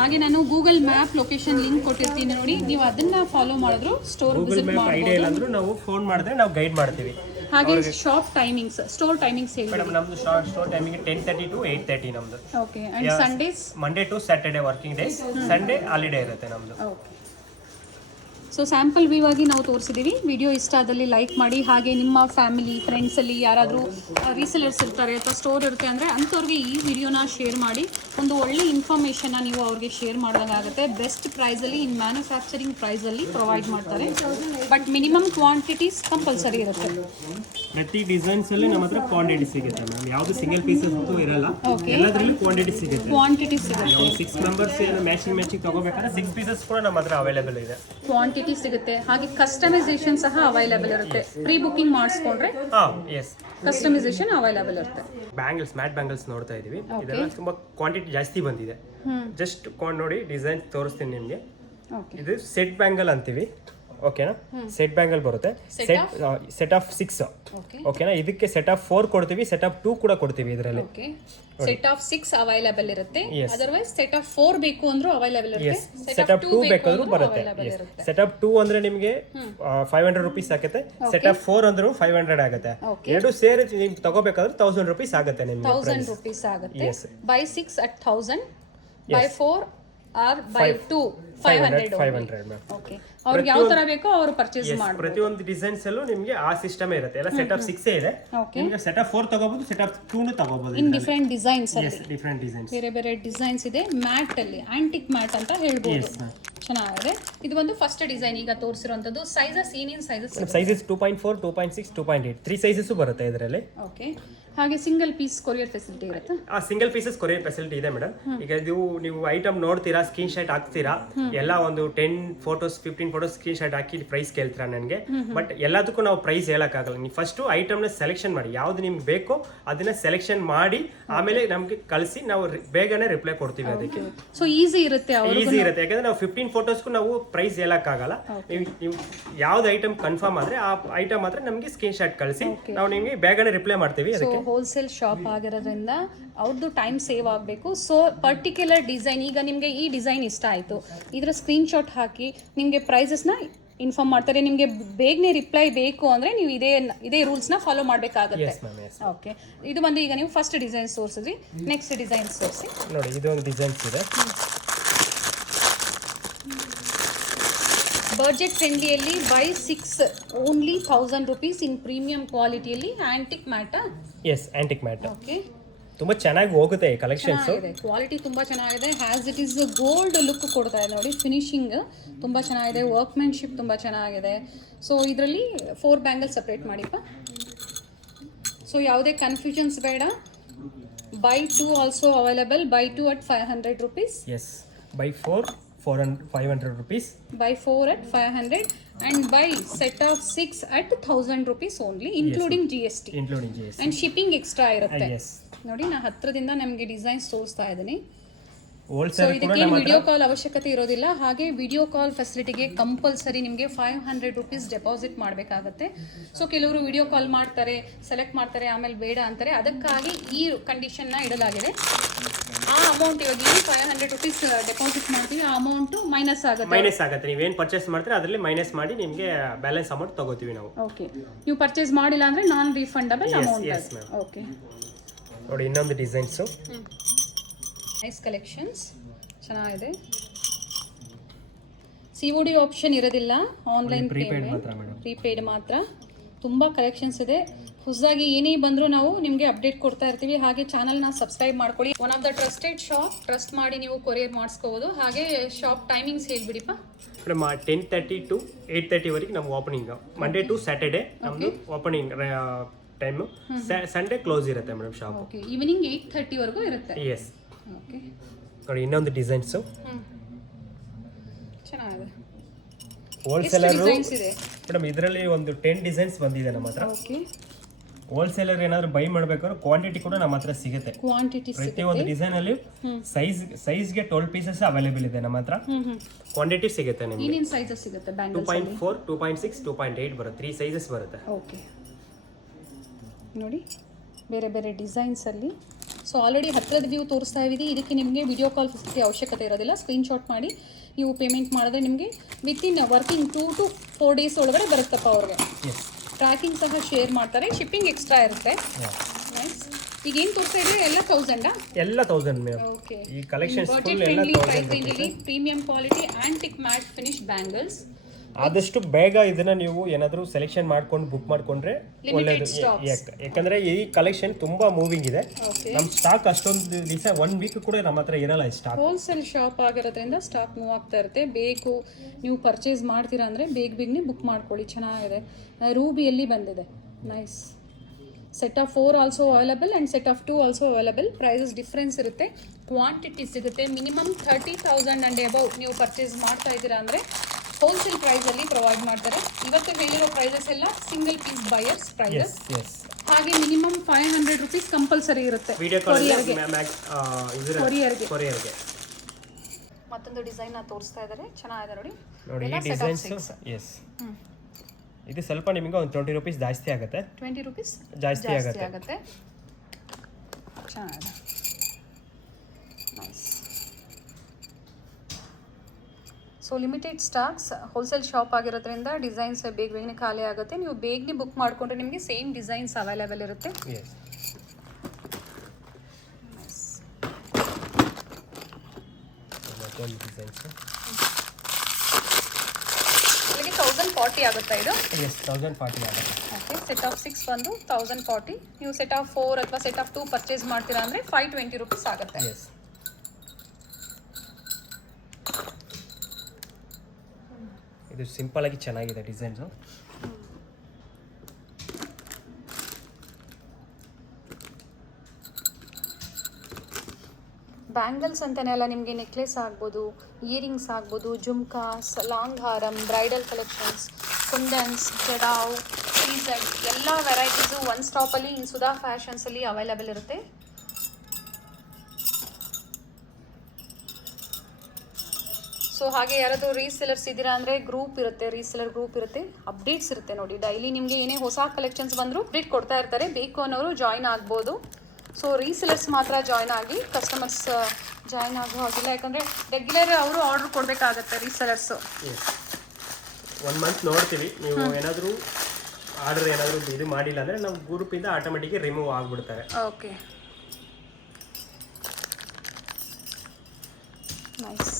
ಹಾಗೆ ನಾನು ಗೂಗಲ್ ಮ್ಯಾಪ್ ಲೊಕೇಶನ್ ಲಿಂಕ್ ಕೊಟ್ಟಿರ್ತೀನಿ ನೋಡಿ, ನೀವು ಅದನ್ನ ಫಾಲೋ ಮಾಡಿದ್ರು ಸ್ಟೋರ್ ವಿಸಿಟ್ ಮಾಡ್ಬೋದು. ನಾವು ಫೋನ್ ಮಾಡಿದ್ರೆ ನಾವು ಗೈಡ್ ಮಾಡ್ತೀವಿ. ಹಾಗೆ ಶಾಪ್ ಟೈಮಿಂಗ್ಸ್, ಸ್ಟೋರ್ ಟೈಮಿಂಗ್ಸ್ ಹೇಳಿ ಮೇಡಮ್? ನಮ್ಮದು ಸ್ಟೋರ್ ಟೈಮಿಂಗ್ 10:30 to 8:30 ನಮ್ಮದು. Okay. And Sundays? Monday to Saturday working days, Sunday holiday ಇರುತ್ತೆ ನಮ್ಮದು. ಓಕೆ. ಸೊ ಸ್ಯಾಂಪಲ್ ವ್ಯೂ ಆಗಿ ನಾವು ತೋರಿಸಿದ್ದೀವಿ. ವಿಡಿಯೋ ಇಷ್ಟ ಆದಲ್ಲಿ ಲೈಕ್ ಮಾಡಿ. ಹಾಗೆ ನಿಮ್ಮ ಫ್ಯಾಮಿಲಿ ಫ್ರೆಂಡ್ಸಲ್ಲಿ ಯಾರಾದರೂ ರೀಸೆಲರ್ಸ್ ಇರ್ತಾರೆ ಅಥವಾ ಸ್ಟೋರ್ ಇರುತ್ತೆ ಅಂದರೆ ಅಂಥವ್ರಿಗೆ ಈ ವಿಡಿಯೋನ ಶೇರ್ ಮಾಡಿ. ಒಂದು ಒಳ್ಳೆ ಇನ್ಫಾರ್ಮೇಷನ್ನ ನೀವು ಅವ್ರಿಗೆ ಶೇರ್ ಮಾಡಿದಾಗುತ್ತೆ. ಬೆಸ್ಟ್ ಪ್ರೈಸಲ್ಲಿ ಇನ್ ಮ್ಯಾನುಫ್ಯಾಕ್ಚರಿಂಗ್ ಪ್ರೈಸಲ್ಲಿ ಪ್ರೊವೈಡ್ ಮಾಡ್ತಾರೆ. ಬಟ್ ಮಿನಿಮಮ್ ಕ್ವಾಂಟಿಟೀಸ್ ಕಂಪಲ್ಸರಿ ಇರುತ್ತೆ. ಪ್ರತಿ ಡಿಸೈನ್ಸ್ ಅಲ್ಲಿ ನಮ್ಮ ಹತ್ರ ಕ್ವಾಂಟಿಟಿ ಸಿಗುತ್ತೆ ಮ್ಯಾಮ್. ಯಾವುದು ಸಿಂಗಲ್ ಪೀಸಸ್ ಅಂತೂ ಇರಲ್ಲ, ಎಲ್ಲದರಲ್ಲೂ ಕ್ವಾಂಟಿಟಿ ಸಿಗುತ್ತೆ. ಸಿಗುತ್ತೆ. 6 ಮೆಂಬರ್ಸ್ ಏನು ಮ್ಯಾಚಿಂಗ್ ತಗೋಬೇಕಾದ್ರೆ 6 ಪೀಸಸ್ ಕೂಡ ನಮ್ಮ ಹತ್ರ ಅವೈಲೇಬಲ್ ಇದೆ. ಕ್ವಾಂಟಿಟಿ ಸಿಗುತ್ತೆ. ಹಾಗೆ ಕಸ್ಟಮೈಸೇಷನ್ ಸಹ ಅವೈಲೇಬಲ್ ಇರುತ್ತೆ. ಪ್ರೀ ಬುಕಿಂಗ್ ಮಾಡಿಸ್ಕೊಂಡ್ರೆ ಎಸ್ ಕಸ್ಟಮೈಸೇಷನ್ ಅವೈಲೇಬಲ್ ಇರುತ್ತೆ. ಬ್ಯಾಂಗಲ್ಸ್, ಮ್ಯಾಟ್ ಬ್ಯಾಂಗಲ್ಸ್ ನೋಡ್ತಾ ಇದೀವಿ. ಇದೆಲ್ಲ ತುಂಬಾ ಕ್ವಾಂಟಿಟಿ ಜಾಸ್ತಿ ಬಂದಿದೆ. ಜಸ್ಟ್ ನೋಡಿ ಡಿಸೈನ್ ತೋರಿಸ್ತೀನಿ ನಿಮಗೆ. ಇದು ಸೆಟ್ ಬ್ಯಾಂಗಲ್ ಅಂತೀವಿ, ಓಕೆನಾ? ಸೆಟ್ ಬ್ಯಾಂಗಲ್ ಬರುತ್ತೆ. ಸೆಟ್ ಆಫ್ 6, ಓಕೆನಾ? ಇದಕ್ಕೆ ಸೆಟ್ ಆಫ್ 4 ಕೊಡ್ತೀವಿ, ಸೆಟ್ ಆಫ್ 2 ಕೂಡ ಕೊಡ್ತೀವಿ ಇದರಲ್ಲಿ. ಸೆಟ್ ಆಫ್ 6 ಅವೈಲೇಬಲ್ ಇರುತ್ತೆ. ಅದರ್ವೈಸ್ ಸೆಟ್ ಆಫ್ 4 ಬೇಕು ಅಂದ್ರೂ ಅವೈಲೇಬಲ್ ಇರುತ್ತೆ. ಸೆಟ್ ಆಫ್ 2 ಬೇಕಾದ್ರೂ ಬರುತ್ತೆ. ಸೆಟ್ ಆಫ್ 2 ಅಂದ್ರೆ ನಿಮಗೆ 500 ರೂಪೀಸ್ ಆಗುತ್ತೆ. ಸೆಟ್ ಆಫ್ 4 ಅಂದ್ರೂ 500 ಆಗುತ್ತೆ. ಎರಡು ಸೇರಿ ನೀವು ತಗೋಬೇಕಾದ್ರೆ 1000 ರೂಪೀಸ್ ಆಗುತ್ತೆ ನಿಮಗೆ. 1000 ರೂಪೀಸ್ ಆಗುತ್ತೆ. Buy 6 at 1000, buy 4 or buy 2 500 ma'am. Okay, ಅವ್ರಿಗೆ ಯಾವ ತರ ಬೇಕೋ ಅವರು ಪರ್ಚೇಸ್ ಮಾಡಬಹುದು. ಪ್ರತಿಯೊಂದು ಡಿಸೈನ್ಸ್ ಅಲ್ಲೂ ನಿಮಗೆ ಆ ಸಿಸ್ಟಮ್ ಇರುತ್ತೆ. ಎಲ್ಲ ಸೆಟ್ ಆಫ್ 6 ಇದೆ. ನಿಮಗೆ ಸೆಟ್ ಆಫ್ 4 ತಗೋಬಹುದು, ಸೆಟ್ ಆಫ್ 2 ತಗೋಬಹುದು. ಇನ್ ಡಿಫರೆಂಟ್ ಡಿಸೈನ್ಸ್ ಅಲ್ಲಿ ಡಿಫರೆಂಟ್ ಡಿಸೈನ್ಸ್, ಬೇರೆ ಬೇರೆ ಡಿಸೈನ್ಸ್ ಇದೆ. ಮ್ಯಾಟ್ ಅಲ್ಲಿ ಆಂಟಿಕ್ ಮ್ಯಾಟ್ ಅಂತ ಹೇಳ್ಬೋದು. ಚೆನ್ನಾಗಿದೆ. ಇದು ಒಂದು ಫಸ್ಟ್ ಡಿಸೈನ್ ಈಗ ತೋರಿಸಿರುವಂತದ್ದು. ಸೈಜಸ್ ಏನೇನು ಸೈಜಸ್ 2.4, 2.6, 2.8 3 ಸೈಜಸ್ ಬರುತ್ತೆ ಇದರಲ್ಲಿ. ಓಕೆ. ಹಾಗೆ ಸಿಂಗಲ್ ಪೀಸ್ ಕೊರಿಯರ್ ಫೆಸಿಲಿಟಿ ಇರುತ್ತೆ. ಸಿಂಗಲ್ ಪೀಸಸ್ ಕೊರಿಯರ್ ಫೆಸಿಲಿಟಿ ಇದೆ ಮೇಡಮ್. ಈಗ ನೀವು ಐಟಮ್ ನೋಡ್ತೀರಾ, ಸ್ಕ್ರೀನ್ ಶಾಟ್ ಹಾಕ್ತೀರಾ, ಎಲ್ಲ ಒಂದು 10 ಫೋಟೋಸ್ 15 ಫೋಟೋಸ್ ಸ್ಕ್ರೀನ್ ಶಾಟ್ ಹಾಕಿ ಪ್ರೈಸ್ ಕೇಳ್ತೀರಾ ನನಗೆ. ಬಟ್ ಎಲ್ಲದಕ್ಕೂ ನಾವು ಪ್ರೈಸ್ ಹೇಳಕ್ಕಾಗಲ್ಲ. ನೀವು ಫಸ್ಟ್ ಐಟಮ್ನ ಸೆಲೆಕ್ಷನ್ ಮಾಡಿ, ಯಾವ್ದು ನಿಮ್ಗೆ ಬೇಕೋ ಅದನ್ನ ಸೆಲೆಕ್ಷನ್ ಮಾಡಿ ಆಮೇಲೆ ನಮ್ಗೆ ಕಳಿಸಿ, ನಾವು ಬೇಗನೆ ರಿಪ್ಲೈ ಕೊಡ್ತೀವಿ ಅದಕ್ಕೆ. ಸೊ ಈಸಿ ಇರುತ್ತೆ, ಈಸಿ ಇರುತ್ತೆ. ಯಾಕಂದ್ರೆ ನಾವು 15 ಫೋಟೋಸ್ಗೂ ನಾವು ಪ್ರೈಸ್ ಹೇಳಕ್ಕಾಗಲ್ಲ. ನೀವು ಯಾವ್ದು ಐಟಮ್ ಕನ್ಫರ್ಮ್ ಆದ್ರೆ ಆ ಐಟಮ್ ಮಾತ್ರ ನಮ್ಗೆ ಸ್ಕ್ರೀನ್ ಶಾಟ್ ಕಳಿಸಿ, ನಾವು ನಿಮ್ಗೆ ಬೇಗನೆ ರಿಪ್ಲೈ ಮಾಡ್ತೀವಿ. ಅದಕ್ಕೆ ಹೋಲ್ಸೇಲ್ ಶಾಪ್ ಆಗಿರೋದ್ರಿಂದ ಅವ್ರದ್ದು ಟೈಮ್ ಸೇವ್ ಆಗಬೇಕು. ಸೊ ಪರ್ಟಿಕ್ಯುಲರ್ ಡಿಸೈನ್, ಈಗ ನಿಮಗೆ ಈ ಡಿಸೈನ್ ಇಷ್ಟ ಆಯಿತು, ಇದರ ಸ್ಕ್ರೀನ್ ಶಾಟ್ ಹಾಕಿ ನಿಮಗೆ ಪ್ರೈಸಸ್ನ ಇನ್ಫಾರ್ಮ್ ಮಾಡ್ತಾರೆ. ನಿಮಗೆ ಬೇಗನೆ ರಿಪ್ಲೈ ಬೇಕು ಅಂದರೆ ನೀವು ಇದೇ ರೂಲ್ಸ್ನ ಫಾಲೋ ಮಾಡಬೇಕಾಗುತ್ತೆ. ಓಕೆ, ಇದು ಬಂದು ಈಗ ನೀವು ಫಸ್ಟ್ ಡಿಸೈನ್ಸ್ ತೋರಿಸಿದ್ರಿ. ನೆಕ್ಸ್ಟ್ ಡಿಸೈನ್ಸ್ ತೋರಿಸಿ ನೋಡಿ. ಇದು ಒಂದು ಡಿಸೈನ್ಸ್ ಇದೆ. ಬಜೆಟ್ ಫ್ರೆಂಡ್ಲಿಯಲ್ಲಿ buy 6 only 1000 rupees in premium ಕ್ವಾಲಿಟಿಯಲ್ಲಿ ಆಂಟಿಕ್ ಮ್ಯಾಟಾ? Yes, antique matte. ಓಕೆ, ತುಂಬಾ ಚೆನ್ನಾಗಿ ಹೋಗುತ್ತೆ ಈ ಕಲೆಕ್ಷನ್ಸ್. ಕ್ವಾಲಿಟಿ ತುಂಬಾ ಚೆನ್ನಾಗಿದೆ. Has it is gold look ಕೊಡ್ತಾ ಇದೆ ನೋಡಿ. ಫಿನಿಶಿಂಗ್ ತುಂಬಾ ಚೆನ್ನಾಗಿದೆ. ವರ್ಕ್ಮೆನ್ಶಿಪ್ ತುಂಬಾ ಚೆನ್ನಾಗಿದೆ. ಸೊ ಇದರಲ್ಲಿ 4 ಬ್ಯಾಂಗಲ್ ಸಪ್ರೇಟ್ ಮಾಡಿಪ್ಪ. ಸೊ ಯಾವುದೇ ಕನ್ಫ್ಯೂಷನ್ಸ್ ಬೇಡ. Buy 2 also available. Buy 2 at 500 rupees. Yes, buy 4 500 rupees. Buy 4 at 500 and buy set of 6 at 1000 rupees only, including GST. Including GST. And shipping extra ಇರುತ್ತೆ. Yes. ನೋಡಿ, ನಾ ಹತ್ರದಿಂದ ನಮಗೆ designs ತೋರಿಸ್ತಾ ಇದ್ದೀನಿ. Wholesale ಇದಕ್ಕೆ ವಿಡಿಯೋ ಕಾಲ್ ಅವಶ್ಯಕತೆ ಇರೋದಿಲ್ಲ. ಹಾಗೆ ವಿಡಿಯೋ ಕಾಲ್ ಫೆಸಿಲಿಟಿಗೆ ಕಂಪಲ್ಸರಿ ನಿಮಗೆ 500 ರೂಪೀಸ್ ಡೆಪಾಸಿಟ್ ಮಾಡಬೇಕಾಗತ್ತೆ. ಸೊ ಕೆಲವರು ವಿಡಿಯೋ ಕಾಲ್ ಮಾಡ್ತಾರೆ, ಸೆಲೆಕ್ಟ್ ಮಾಡ್ತಾರೆ, ಆಮೇಲೆ ಬೇಡ ಅಂತಾರೆ. ಅದಕ್ಕಾಗಿ ಈ ಕಂಡೀಷನ್ನ ಇಡಲಾಗಿದೆ. ಆ ಅಮೌಂಟ್ ಇವಾಗ 500 ರೂಪೀಸ್ ಡೆಪಾಸಿಟ್ ಮಾಡ್ತೀವಿ, ಆ ಅಮೌಂಟ್ ಮೈನಸ್ ಆಗುತ್ತೆ. ನೀವೇನು ಪರ್ಚೇಸ್ ಮಾಡ್ತೀರಾ ಅದರಲ್ಲಿ ಮೈನಸ್ ಮಾಡಿ ನಿಮಗೆ ಬ್ಯಾಲೆನ್ಸ್ ಅಮೌಂಟ್ ತಗೋತೀವಿ ನಾವು. ಓಕೆ, ನೀವು ಪರ್ಚೇಸ್ ಮಾಡಿಲ್ಲ ಅಂದ್ರೆ ನಾನ್ ರೀಫಂಡಬಲ್ ಅಮೌಂಟ್. ಓಕೆ, ನೋಡಿ ಇನ್ನೊಂದು ಡಿಸೈನ್ಸ್. ನೈಸ್ ಕಲೆಕ್ಷನ್ಸ್, ಚೆನ್ನಾಗಿದೆ. COD ಆಪ್ಷನ್ ಇರೋದಿಲ್ಲ, ಆನ್ಲೈನ್ ಪ್ರೀಪೇಯ್ಡ್ ಮಾತ್ರ. ತುಂಬ ಕಲೆಕ್ಷನ್ಸ್ ಇದೆ. ಹೊಸದಾಗಿ ಏನೇ ಬಂದರೂ ನಾವು ನಿಮಗೆ ಅಪ್ಡೇಟ್ ಕೊಡ್ತಾ ಇರ್ತೀವಿ. ಹಾಗೆ ಚಾನಲ್ನ ಸಬ್ಸ್ಕ್ರೈಬ್ ಮಾಡ್ಕೊಳ್ಳಿ. One of the trusted shop. Trust ಮಾಡಿ ನೀವು ಕೊರಿಯರ್ ಮಾಡಿಸ್ಕೋಬೋದು. ಹಾಗೆ ಶಾಪ್ ಟೈಮಿಂಗ್ಸ್ ಹೇಳ್ಬಿಡಿಪ್ಪ. ಮೇಡಮ್ 10:30 to 8:30 ವರೆಗೆ ನಮ್ಮ ಓಪನಿಂಗ್. ಮಂಡೇ ಟು ಸ್ಯಾಟರ್ಡೇ ನಮ್ಮದು ಓಪನಿಂಗ್ ಟೈಮು. ಸಂಡೇ ಕ್ಲೋಸ್ ಇರುತ್ತೆ ಮೇಡಮ್ ಶಾಪ್. ಓಕೆ, ಈವ್ನಿಂಗ್ 8:30 ವರೆಗೂ ಇರುತ್ತೆ. ಎಸ್. ಓಕೆ, ನೋಡಿ ಇನ್ನೊಂದು ಡಿಸೈನ್ಸು. ಚೆನ್ನಾಗಿದೆ. ಹೋಲ್ಸೇಲರ್ ಮೇಡಮ್ ಇದರಲ್ಲಿ ಒಂದು 10 ಡಿಸೈನ್ಸ್ ಬಂದಿದೆ ನಮ್ಮ ಹತ್ರ. ಓಕೆ, ಹೋಲ್ಸೇಲರ್ ಏನಾದ್ರು ಬೈ ಮಾಡಬೇಕಾದ್ರೆ ಕ್ವಾಂಟಿಟಿ ಕೂಡ ನಮ್ಮ ಹತ್ರ ಸಿಗುತ್ತೆ. ಕ್ವಾಂಟಿಟಿ ಪ್ರತಿಯೊಂದು ಡಿಸೈನ್ ಅಲ್ಲಿ ಸೈಜ್ಗೆ 12 ಪೀಸಸ್ ಅವೈಲೇಬಲ್ ಇದೆ ನಮ್ಮ ಹತ್ರ. ಕ್ವಾಂಟಿಟಿ ಸಿಗುತ್ತೆ ನಿಮಗೆ. ಏನೇನು ಸೈಜಸ್ ಸಿಗುತ್ತೆ? ಬ್ಯಾಂಗಲ್ಸ್ 2.4, 2.6, 2.8 ಬರುತ್ತೆ. 3 ಸೈಜಸ್ ಬರುತ್ತೆ. ಓಕೆ, ನೋಡಿ ಬೇರೆ ಬೇರೆ ಡಿಸೈನ್ಸಲ್ಲಿ. ಸೊ ಆಲ್ರೆಡಿ ಹತ್ತಿರದ ವ್ಯೂ ತೋರಿಸ್ತಾ ಇದ್ದೀವಿ. ಇದಕ್ಕೆ ನಿಮಗೆ ವಿಡಿಯೋ ಕಾಲ್ ಫೆಸಿಲಿಟಿ ಅವಶ್ಯಕತೆ ಇರೋದಿಲ್ಲ. ಸ್ಕ್ರೀನ್ಶಾಟ್ ಮಾಡಿ ನೀವು ಪೇಮೆಂಟ್ ಮಾಡಿದ್ರೆ ನಿಮಗೆ ವಿತಿನ್ ವರ್ಕಿಂಗ್ 2 to 4 ಡೇಸ್ ಒಳಗಡೆ ಬರುತ್ತಪ್ಪ ಅವ್ರಿಗೆ. ಟ್ರ್ಯಾಕಿಂಗ್ ಸಹ ಶೇರ್ ಮಾಡ್ತಾರೆ. ಶಿಪ್ಪಿಂಗ್ ಎಕ್ಸ್ಟ್ರಾ ಇರುತ್ತೆ. ನೈಸ್. ಈಗ ಏನು ತೋರಿಸ್ತಾ ಇದ್ರೆ ಎಲ್ಲ 1000 ಎಲ್ಲ 1000 ಮೇಡಮ್. ಓಕೆ, ಈ ಕಲೆಕ್ಷನ್ಸ್ ಬಜೆಟ್ ಫ್ರೆಂಡ್ಲಿ ಪ್ರೈಸ್ ರೇಂಜಲ್ಲಿ premium quality antique mat finish bangles. ಆದಷ್ಟು ಬೇಗ ಇದನ್ನ ನೀವು ಏನಾದರೂ ಸೆಲೆಕ್ಷನ್ ಮಾಡ್ಕೊಂಡು ಬುಕ್ ಮಾಡ್ಕೊಂಡ್ರೆ ಒಳ್ಳೇದು. ಯಾಕಂದ್ರೆ ಈ ಕಲೆಕ್ಷನ್ ತುಂಬಾ ಮೂವಿಂಗ್ ಇದೆ. ನಮ್ಮ ಸ್ಟಾಕ್ ಅಷ್ಟೊಂದು ದಿವಸ 1 ವೀಕ್ ಕೂಡ ನಮ್ಮ ಹತ್ರ ಇರಲ್ಲ ಈ ಸ್ಟಾಕ್. ಹೋಲ್ಸೇಲ್ ಶಾಪ್ ಆಗಿರೋದ್ರಿಂದ ಸ್ಟಾಕ್ ಮೂವ್ ಆಗ್ತಾ ಇರುತ್ತೆ. ಬೇಕು ನೀವು ಪರ್ಚೇಸ್ ಮಾಡ್ತೀರಾ ಅಂದರೆ ಬೇಗನೆ ಬುಕ್ ಮಾಡ್ಕೊಳ್ಳಿ. ಚೆನ್ನಾಗಿದೆ. ರೂಬಿಯಲ್ಲಿ ಬಂದಿದೆ. Nice. Set of 4 also available and set of 2 also available. Prices difference ಇರುತ್ತೆ. ಕ್ವಾಂಟಿಟಿ ಸಿಗುತ್ತೆ. ಮಿನಿಮಮ್ 30,000 ಆ್ಯಂಡ್ ಅಬೌವ್ ನೀವು ಪರ್ಚೇಸ್ ಮಾಡ್ತಾ ಇದ್ದೀರಾ ಅಂದರೆ ಹೋಲ್ಸೇಲ್ ಪ್ರೈಸಲ್ಲಿ ಪ್ರೊವೈಡ್ ಮಾಡ್ತಾರೆ. ಇವತ್ತು ಹೇಳಿರೋ ಪ್ರೈಸಸ್ ಎಲ್ಲ ಸಿಂಗಲ್ ಪೀಸ್ ಬಯರ್ಸ್ ಪ್ರೈಸಸ್. ಹಾಗೆ ಮಿನಿಮಮ್ 500 ರೂಪೀಸ್ ಕಂಪಲ್ಸರಿ ಇರುತ್ತೆ ಕೊರಿಯರ್ಗೆ. ಮತ್ತೊಂದು ಡಿಸೈನ್ ತೋರಿಸ್ತಾ ಇದ್ದಾರೆ. ಚೆನ್ನಾಗಿದೆ ನೋಡಿ. ನೋಡಿ ಈ ಡಿಸೈನ್ಸ್. ಎಸ್, ಇದು ಸ್ವಲ್ಪ ನಿಮಗೆ ಒಂದು 20 ರೂಪೀಸ್ ಜಾಸ್ತಿ ಆಗುತ್ತೆ. 20 ರೂಪೀಸ್ ಜಾಸ್ತಿ ಆಗುತ್ತೆ. ಚೆನ್ನಾಗಿದೆ. Nice. So limited stocks, wholesale shop ಆಗಿರೋದ್ರಿಂದ ಡಿಸೈನ್ಸ್ ಬೇಗನೆ ಖಾಲಿ ಆಗುತ್ತೆ. ನೀವು ಬೇಗನೆ ಬುಕ್ ಮಾಡಿಕೊಂಡ್ರೆ ನಿಮಗೆ ಸೇಮ್ ಡಿಸೈನ್ಸ್ ಅವೈಲೇಬಲ್ ಇರುತ್ತೆ. ಇಲ್ಲಿಗೆ 1040 ಆಗುತ್ತಾ ಇದು? ಎಸ್, 1040 ಆಗುತ್ತೆ. ಓಕೆ. ಸೆಟ್ ಆಫ್ 6 ಬಂದು 1040. ನೀವು ಸೆಟ್ ಆಫ್ 4 ಅಥವಾ ಸೆಟ್ ಆಫ್ 2 ಪರ್ಚೇಸ್ ಮಾಡ್ತೀರಾ ಅಂದರೆ 520 ರೂಪೀಸ್ ಆಗುತ್ತೆ. ಇದು ಸಿಂಪಲ್ ಆಗಿ ಚೆನ್ನಾಗಿದೆ ಡಿಸೈನ್ಸು. ಬ್ಯಾಂಗಲ್ಸ್ ಅಂತಲೇ ಅಲ್ಲ, ನಿಮಗೆ ನೆಕ್ಲೆಸ್ ಆಗ್ಬೋದು, ಇಯರಿಂಗ್ಸ್ ಆಗ್ಬೋದು, ಜುಮ್ಕಾಸ್, ಲಾಂಗ್ ಹಾರಮ್, ಬ್ರೈಡಲ್ ಕಲೆಕ್ಷನ್ಸ್, ಕುಂದನ್ಸ್, ಜಡಾವ್, ಸೀಸೆಡ್ ಎಲ್ಲ ವೆರೈಟೀಸು ಒನ್ ಸ್ಟಾಪಲ್ಲಿ ಇನ್ ಸುಧಾ ಫ್ಯಾಷನ್ಸಲ್ಲಿ ಅವೈಲೇಬಲ್ ಇರುತ್ತೆ. ಸೊ ಹಾಗೆ ಯಾರಾದರೂ ರೀಸೆಲರ್ಸ್ ಇದ್ದೀರಾ ಅಂದರೆ ಗ್ರೂಪ್ ಇರುತ್ತೆ, ರೀಸೆಲರ್ ಗ್ರೂಪ್ ಇರುತ್ತೆ, ಅಪ್ಡೇಟ್ಸ್ ಇರುತ್ತೆ ನೋಡಿ. ಡೈಲಿ ನಿಮಗೆ ಏನೇ ಹೊಸ ಕಲೆಕ್ಷನ್ಸ್ ಬಂದರೂ ಅಪ್ಡೇಟ್ ಕೊಡ್ತಾ ಇರ್ತಾರೆ. ಬೇಕು ಅನ್ನೋರು ಜಾಯ್ನ್ ಆಗ್ಬೋದು. ಸೊ ರೀಸೆಲರ್ಸ್ ಮಾತ್ರ ಜಾಯ್ನ್ ಆಗಿ, ಕಸ್ಟಮರ್ಸ್ ಜಾಯ್ನ್ ಆಗೋ ಹಾಗಿಲ್ಲ. ಯಾಕಂದರೆ ರೆಗ್ಯುಲರ್ ಅವರು ಆರ್ಡರ್ ಕೊಡಬೇಕಾಗತ್ತೆ ರೀಸೆಲರ್ಸು. 1 ಮಂತ್ ನೋಡ್ತೀವಿ. ನೀವು ಏನಾದರೂ ಆರ್ಡರ್ ಏನಾದರೂ ಇದು ಮಾಡಿಲ್ಲ ಅಂದರೆ ನಾವು ಗ್ರೂಪಿಂದ ಆಟೋಮೆಟಿಕ್ ರಿಮೂವ್ ಆಗಿಬಿಡ್ತಾರೆ. ಓಕೆ. ನೈಸ್.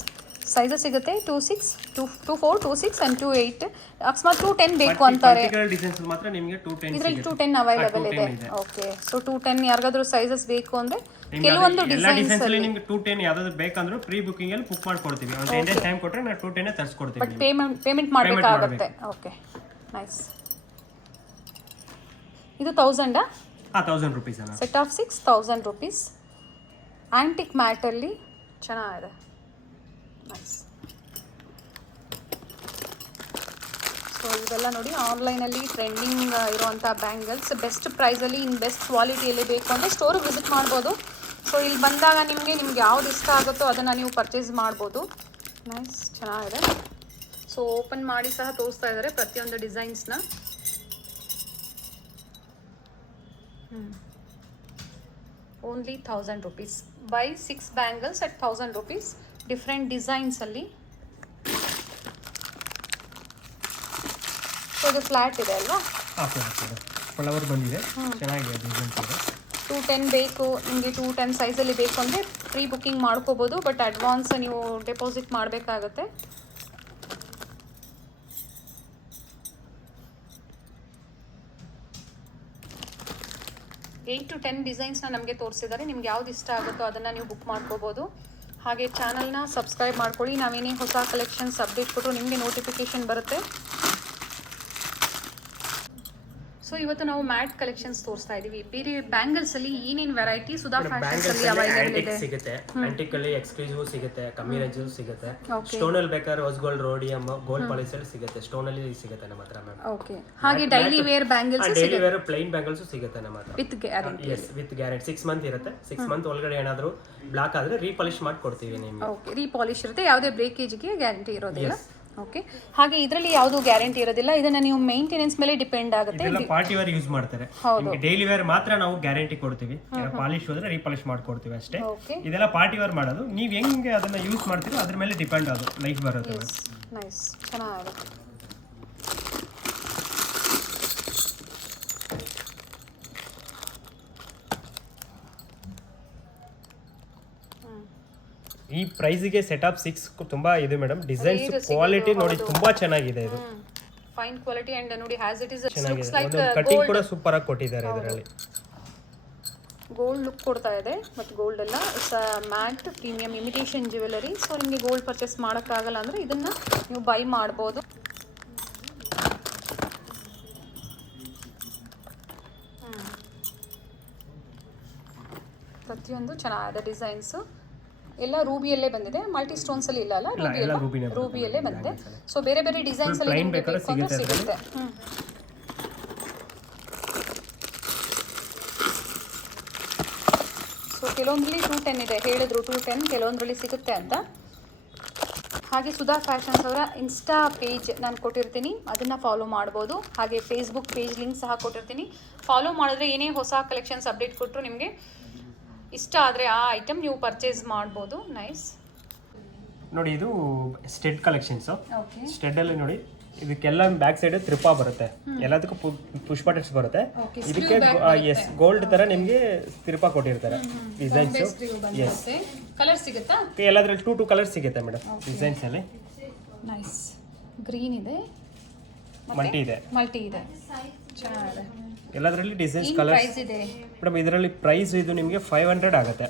ಸೈಜಸ್ ಸಿಗುತ್ತೆ 26, 24, 26 ಆ್ಯಂಡ್ 28. ಅಕಸ್ಮಾತ್ 210 ಬೇಕು ಅಂತಾರೆ. ಡಿಸೈನ್ಸ್ ಮಾತ್ರ ನಿಮಗೆ 210 ಇದರಲ್ಲಿ 210 ಅವೈಲೇಬಲ್ ಇದೆ. ಓಕೆ. ಸೊ 210 ಯಾರಿಗಾದ್ರೂ ಸೈಜಸ್ ಬೇಕು ಅಂದರೆ ಕೆಲವೊಂದು ಡಿಸೈನ್ಸ್ ಅಲ್ಲಿ ನಿಮಗೆ 210 ಯಾವ್ದಾದ್ರು ಬೇಕಂದ್ರೆ ಪ್ರೀ ಬುಕಿಂಗ್ ಅಲ್ಲಿ ಬುಕ್ ಮಾಡ್ಕೊಡ್ತೀವಿ. ಒಂದು 10 ಡೇಸ್ ಟೈಮ್ ಕೊಟ್ಟರೆ ನಾವು 210 ತರಿಸ್ಕೊಡ್ತೀವಿ. ಬಟ್ ಪೇಮೆಂಟ್ ಮಾಡಬೇಕಾಗುತ್ತೆ. ಓಕೆ. ನೈಸ್. ಇದು 1000 1000 ರೂಪೀಸ್ ಅಲ್ಲ. Set of 6 1000 rupees. ಆಂಟಿಕ್ ಮ್ಯಾಟಲ್ಲಿ ಚೆನ್ನಾಗಿದೆ. ನೈಸ್. ಸೊ ಇವೆಲ್ಲ ನೋಡಿ ಆನ್ಲೈನಲ್ಲಿ ಟ್ರೆಂಡಿಂಗ್ ಇರುವಂಥ ಬ್ಯಾಂಗಲ್ಸ್ ಬೆಸ್ಟ್ ಪ್ರೈಸಲ್ಲಿ ಇನ್ ಬೆಸ್ಟ್ ಕ್ವಾಲಿಟಿಯಲ್ಲಿ ಬೇಕು ಅಂದರೆ ಸ್ಟೋರಿಗೆ ವಿಸಿಟ್ ಮಾಡ್ಬೋದು. ಸೊ ಇಲ್ಲಿ ಬಂದಾಗ ನಿಮಗೆ ಯಾವ್ದು ಇಷ್ಟ ಆಗುತ್ತೋ ಅದನ್ನು ನೀವು ಪರ್ಚೇಸ್ ಮಾಡ್ಬೋದು. ನೈಸ್. ಚೆನ್ನಾಗಿದೆ. ಸೊ ಓಪನ್ ಮಾಡಿ ಸಹ ತೋರಿಸ್ತಾ ಇದ್ದಾರೆ ಪ್ರತಿಯೊಂದು ಡಿಸೈನ್ಸ್ನ. Only 1000 rupees. Buy 6 bangles at 1000 rupees. Different ಡಿಸೈನ್ಸಲ್ಲಿ. ಸೊ ಇದು ಫ್ಲ್ಯಾಟ್ ಇದೆ ಅಲ್ವಾ? ಫ್ಲವರ್ ಬಂದಿದೆ. ಚೆನ್ನಾಗಿದೆ ಡಿಸೈನ್. 210 ಬೇಕು ನಿಮಗೆ, 210 ಸೈಜಲ್ಲಿ ಬೇಕು ಅಂದರೆ ಪ್ರೀ ಬುಕ್ಕಿಂಗ್ ಮಾಡ್ಕೋಬೋದು. ಬಟ್ ಅಡ್ವಾನ್ಸ್ ನೀವು ಡೆಪಾಸಿಟ್ ಮಾಡಬೇಕಾಗತ್ತೆ. ಏಯ್ಟ್ ಟು 10 ಡಿಸೈನ್ಸ್ನ ನಮಗೆ ತೋರಿಸಿದ್ದಾರೆ. ನಿಮ್ಗೆ ಯಾವ್ದು ಇಷ್ಟ ಆಗುತ್ತೋ ಅದನ್ನು ನೀವು ಬುಕ್ ಮಾಡ್ಕೋಬೋದು. ಹಾಗೆ ಚಾನಲ್ನ ಸಬ್ಸ್ಕ್ರೈಬ್ ಮಾಡ್ಕೊಳ್ಳಿ. ನಾವೇನೇ ಹೊಸ ಕಲೆಕ್ಷನ್ಸ್ ಅಪ್ಡೇಟ್ ಕೊಟ್ಟರು ನಿಮಗೆ ನೋಟಿಫಿಕೇಶನ್ ಬರುತ್ತೆ. ಸೊ ಇವತ್ತು ನಾವು ಮ್ಯಾಟ್ ಕಲೆಕ್ಷನ್ಸ್ ತೋರಿಸ್ತಾ ಇದೀವಿ. ಬೇರೆ ಬ್ಯಾಂಗಲ್ಸ್ ಅಲ್ಲಿ ಏನೇನು ವೆರೈಟಿ ಸುಧಾ ಫ್ಯಾಷನ್ಸ್ ಅಲ್ಲಿ ಅವೈಲೇಬಲ್ ಇದೆ ಸಿಗುತ್ತೆ. ಆಂಟಿಕ್ ಅಲ್ಲಿ ಎಕ್ಸ್ಕ್ಲೂಸಿವ್ ಸಿಗುತ್ತೆ, ಕಮ್ಮಿ ರೇಂಜ್ ಸಿಗುತ್ತೆ. ಸ್ಟೋನ್ ಅಲ್ಲಿ ಬೇಕಾದ್ರೆ rose gold, rhodium, gold polish ಅಲ್ಲಿ ಸಿಗುತ್ತೆ. ಸ್ಟೋನ್ ಅಲ್ಲಿ ಸಿಗುತ್ತೆ ನಮ್ಮ ಹತ್ರ ಮ್ಯಾಮ್. ಓಕೆ. ಹಾಗೆ daily wear bangles daily wear plain bangles ಸಿಗುತ್ತೆ ನಮ್ಮ ಹತ್ರ with guarantee. Yes, with guarantee. 6 month ಇರುತ್ತೆ. 6 ಮಂತ್ ಒಳಗಡೆ ಏನಾದರೂ ಬ್ಲಾಕ್ ಆದ್ರೆ ರೀಪಾಲಿಶ್ ಮಾಡಿ ಕೊಡ್ತೀವಿ ನಿಮಗೆ. ಓಕೆ. ರೀಪಾಲಿಶ್ ಇರುತ್ತೆ. ಯಾವುದೇ ಬ್ರೇಕೇಜ್ಗೆ ಗ್ಯಾರಂಟಿ ಇರೋದಿಲ್ಲ. ಓಕೆ. ಹಾಗೆ ಇದರಲ್ಲಿ ಯಾವುದು ಗ್ಯಾರಂಟಿ ಇರೋದಿಲ್ಲ. ಇದನ್ನ ನೀವು ಮೇಂಟೆನೆನ್ಸ್ ಮೇಲೆ ಡಿಪೆಂಡ್ ಆಗುತ್ತೆ. ಇದೆಲ್ಲ ಪಾರ್ಟಿ ವೇರ್ ಯೂಸ್ ಮಾಡ್ತಾರೆ. ನಿಮಗೆ ಡೈಲಿ ವೇರ್ ಮಾತ್ರ ನಾವು ಗ್ಯಾರಂಟಿ ಕೊಡ್ತೀವಿ. ಪಾಲಿಶ್ ಹೋದ್ರೆ ರೀಪಾಲಿಶ್ ಮಾಡ್ಕೊಡ್ತೀವಿ ಅಷ್ಟೇ. ಇದೆಲ್ಲ ಪಾರ್ಟಿ ವೇರ್ ಮಾಡೋದು. ನೀವು ಹೆಂಗೆ ಅದನ್ನ ಯೂಸ್ ಮಾಡ್ತೀರೋ ಅದ್ರ ಮೇಲೆ ಡಿಪೆಂಡ್ ಅದು ಲೈಫ್ ಬರುತ್ತೆ. ನೈಸ್. ಚೆನ್ನಾಗಿದೆ. ಈ ಪ್ರೈಸಿಗೆ ಸೆಟಪ್ 6 ತುಂಬಾ ಇದೆ ಮೇಡಮ್. ಡಿಸೈನ್ಸ್ ಕ್ವಾಲಿಟಿ ನೋಡಿ ತುಂಬಾ ಚೆನ್ನಾಗಿದೆ ಇದು. ಫೈನ್ ಕ್ವಾಲಿಟಿ ಅಂಡ್ ನೋಡಿ ಹ್ಯಾಸ್ ಇಟ್ ಇಸ್ ಚೆನ್ನಾಗಿದೆ. ಒಂದು ಕಟಿಂಗ್ ಕೂಡ ಸೂಪರ್ ಆಗಿ ಕೊಟ್ಟಿದ್ದಾರೆ ಇದರಲ್ಲಿ. ಗೋಲ್ಡ್ ಲುಕ್ ಕೊಡ್ತಾ ಇದೆ, ಬಟ್ ಗೋಲ್ಡ್ ಎಲ್ಲ it's mat premium imitation jewellery. So ನಿಮಗೆ ಗೋಲ್ಡ್ ಪರ್ಚೇಸ್ ಮಾಡೋಕ್ಕಾಗಲ್ಲ ಅಂದರೆ ಇದನ್ನು ನೀವು ಬೈ ಮಾಡ್ಬೋದು. ಪ್ರತಿಯೊಂದು ಚೆನ್ನಾಗಿದೆ ಡಿಸೈನ್ಸು. ಎಲ್ಲ ರೂಬಿಯಲ್ಲೇ ಬಂದಿದೆ, ಮಲ್ಟಿ ಸ್ಟೋನ್ಸಲ್ಲಿ ಇಲ್ಲ ಅಲ್ಲ, ರೂಬಿಯಲ್ಲೇ ಬಂದಿದೆ. ಸೊ ಬೇರೆ ಬೇರೆ ಡಿಸೈನ್ಸಲ್ಲಿ ನಿಮಗೆ ಬೇಕು ಅಂದರೆ ಸಿಗುತ್ತೆ. ಸೊ ಕೆಲವೊಂದರಲ್ಲಿ 210 ಇದೆ, ಹೇಳಿದ್ರು 210 ಕೆಲವೊಂದರಲ್ಲಿ ಸಿಗುತ್ತೆ ಅಂತ. ಹಾಗೆ ಸುಧಾ ಫ್ಯಾಷನ್ಸ್ ಅವರ ಇನ್ಸ್ಟಾ ಪೇಜ್ ನಾನು ಕೊಟ್ಟಿರ್ತೀನಿ, ಅದನ್ನು ಫಾಲೋ ಮಾಡ್ಬೋದು. ಹಾಗೆ ಫೇಸ್ಬುಕ್ ಪೇಜ್ ಲಿಂಕ್ ಸಹ ಕೊಟ್ಟಿರ್ತೀನಿ. ಫಾಲೋ ಮಾಡಿದ್ರೆ ಏನೇ ಹೊಸ ಕಲೆಕ್ಷನ್ಸ್ ಅಪ್ಡೇಟ್ ಕೊಟ್ಟರು ನಿಮಗೆ ಇಷ್ಟ ಆದರೆ ಆ ಐಟಮ್ ನೀವು ಪರ್ಚೇಸ್ ಮಾಡ್ಬೋದು. ನೈಸ್ ನೋಡಿ, ಇದು ಸ್ಟೆಡ್ ಕಲೆಕ್ಷನ್ಸ್. ಓಕೆ, ಸ್ಟೆಡ್ ಅಲ್ಲಿ ನೋಡಿ, ಇದಕ್ಕೆಲ್ಲ ಬ್ಯಾಕ್ ಸೈಡ್ ತ್ರಿಪಾ ಬರುತ್ತೆ, ಎಲ್ಲದಕ್ಕೂ ಪುಷ್ ಬಟನ್ಸ್ ಬರುತ್ತೆ. ಇದಕ್ಕೆ ಎಸ್ ಗೋಲ್ಡ್ ತರ ನಿಮಗೆ ತ್ರಿಪಾ ಕೊಟ್ಟಿರ್ತಾರೆ. ಡಿಸೈನ್ಸ್ ಎಸ್ ಕಲರ್ ಸಿಗುತ್ತಾ? ಎಲ್ಲದ್ರಲ್ಲಿ 2 ಕಲರ್ಸ್ ಸಿಗುತ್ತೆ ಮೇಡಮ್ ಡಿಸೈನ್ಸ್ ಅಲ್ಲಿ. ನೈಸ್, ಗ್ರೀನ್ ಇದೆ, ಮಲ್ಟಿ ಇದೆ, ಚೆನ್ನಾಗಿದೆ. ಎಲ್ಲದರಲ್ಲಿ ಡಿಸೈನ್ಸ್ ಕಲರ್ಸ್ ಪ್ರೈಸ್ ಇದೆ ಮೇಡಮ್. ಇದರಲ್ಲಿ ಪ್ರೈಸ್ ಇದು ನಿಮಗೆ 500 ಆಗುತ್ತೆ.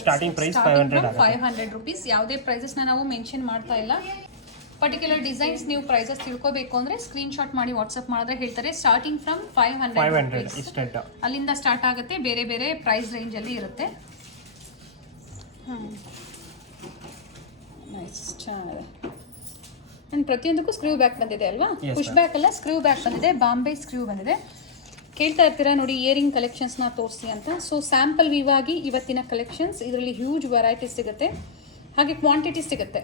ಸ್ಟಾರ್ಟಿಂಗ್ ಪ್ರೈಸ್ 500 ಆಗುತ್ತೆ. 500 ರೂಪೀಸ್. ಯಾವುದೇ ಪ್ರೈಸಸ್ನ ನಾವು ಮೆನ್ಷನ್ ಮಾಡ್ತಾ ಇಲ್ಲ. ಪರ್ಟಿಕ್ಯುಲರ್ ಡಿಸೈನ್ಸ್ ನೀವು ಪ್ರೈಸಸ್ ತಿಳ್ಕೋಬೇಕು ಅಂದರೆ ಸ್ಕ್ರೀನ್ಶಾಟ್ ಮಾಡಿ ವಾಟ್ಸಪ್ ಮಾಡಿದ್ರೆ ಹೇಳ್ತಾರೆ. ಸ್ಟಾರ್ಟಿಂಗ್ ಫ್ರಮ್ 500 ಇಷ್ಟೆಡ್ ಅಲ್ಲಿಂದ ಸ್ಟಾರ್ಟ್ ಆಗುತ್ತೆ. ಬೇರೆ ಬೇರೆ ಪ್ರೈಸ್ ರೇಂಜಲ್ಲಿ ಇರುತ್ತೆ. ನೈಸ್, ಚೆನ್ನಾಗಿದೆ. ಆ್ಯಂಡ್ ಪ್ರತಿಯೊಂದಕ್ಕೂ ಸ್ಕ್ರೂ ಬ್ಯಾಕ್ ಬಂದಿದೆ ಅಲ್ವಾ? ಪುಷ್ ಬ್ಯಾಕ್ ಅಲ್ಲ, ಸ್ಕ್ರೂ ಬ್ಯಾಕ್ ಬಂದಿದೆ. ಬಾಂಬೆ ಸ್ಕ್ರೂ ಬಂದಿದೆ. ಕೇಳ್ತಾ ಇರ್ತೀರಾ ನೋಡಿ ಇಯರಿಂಗ್ ಕಲೆಕ್ಷನ್ಸ್ನ ತೋರಿಸಿ ಅಂತ. ಸೊ ಸ್ಯಾಂಪಲ್ ವ್ಯೂ ಆಗಿ ಇವತ್ತಿನ ಕಲೆಕ್ಷನ್ಸ್, ಇದರಲ್ಲಿ ಹ್ಯೂಜ್ ವೆರೈಟೀಸ್ ಸಿಗುತ್ತೆ, ಹಾಗೆ ಕ್ವಾಂಟಿಟಿ ಸಿಗುತ್ತೆ.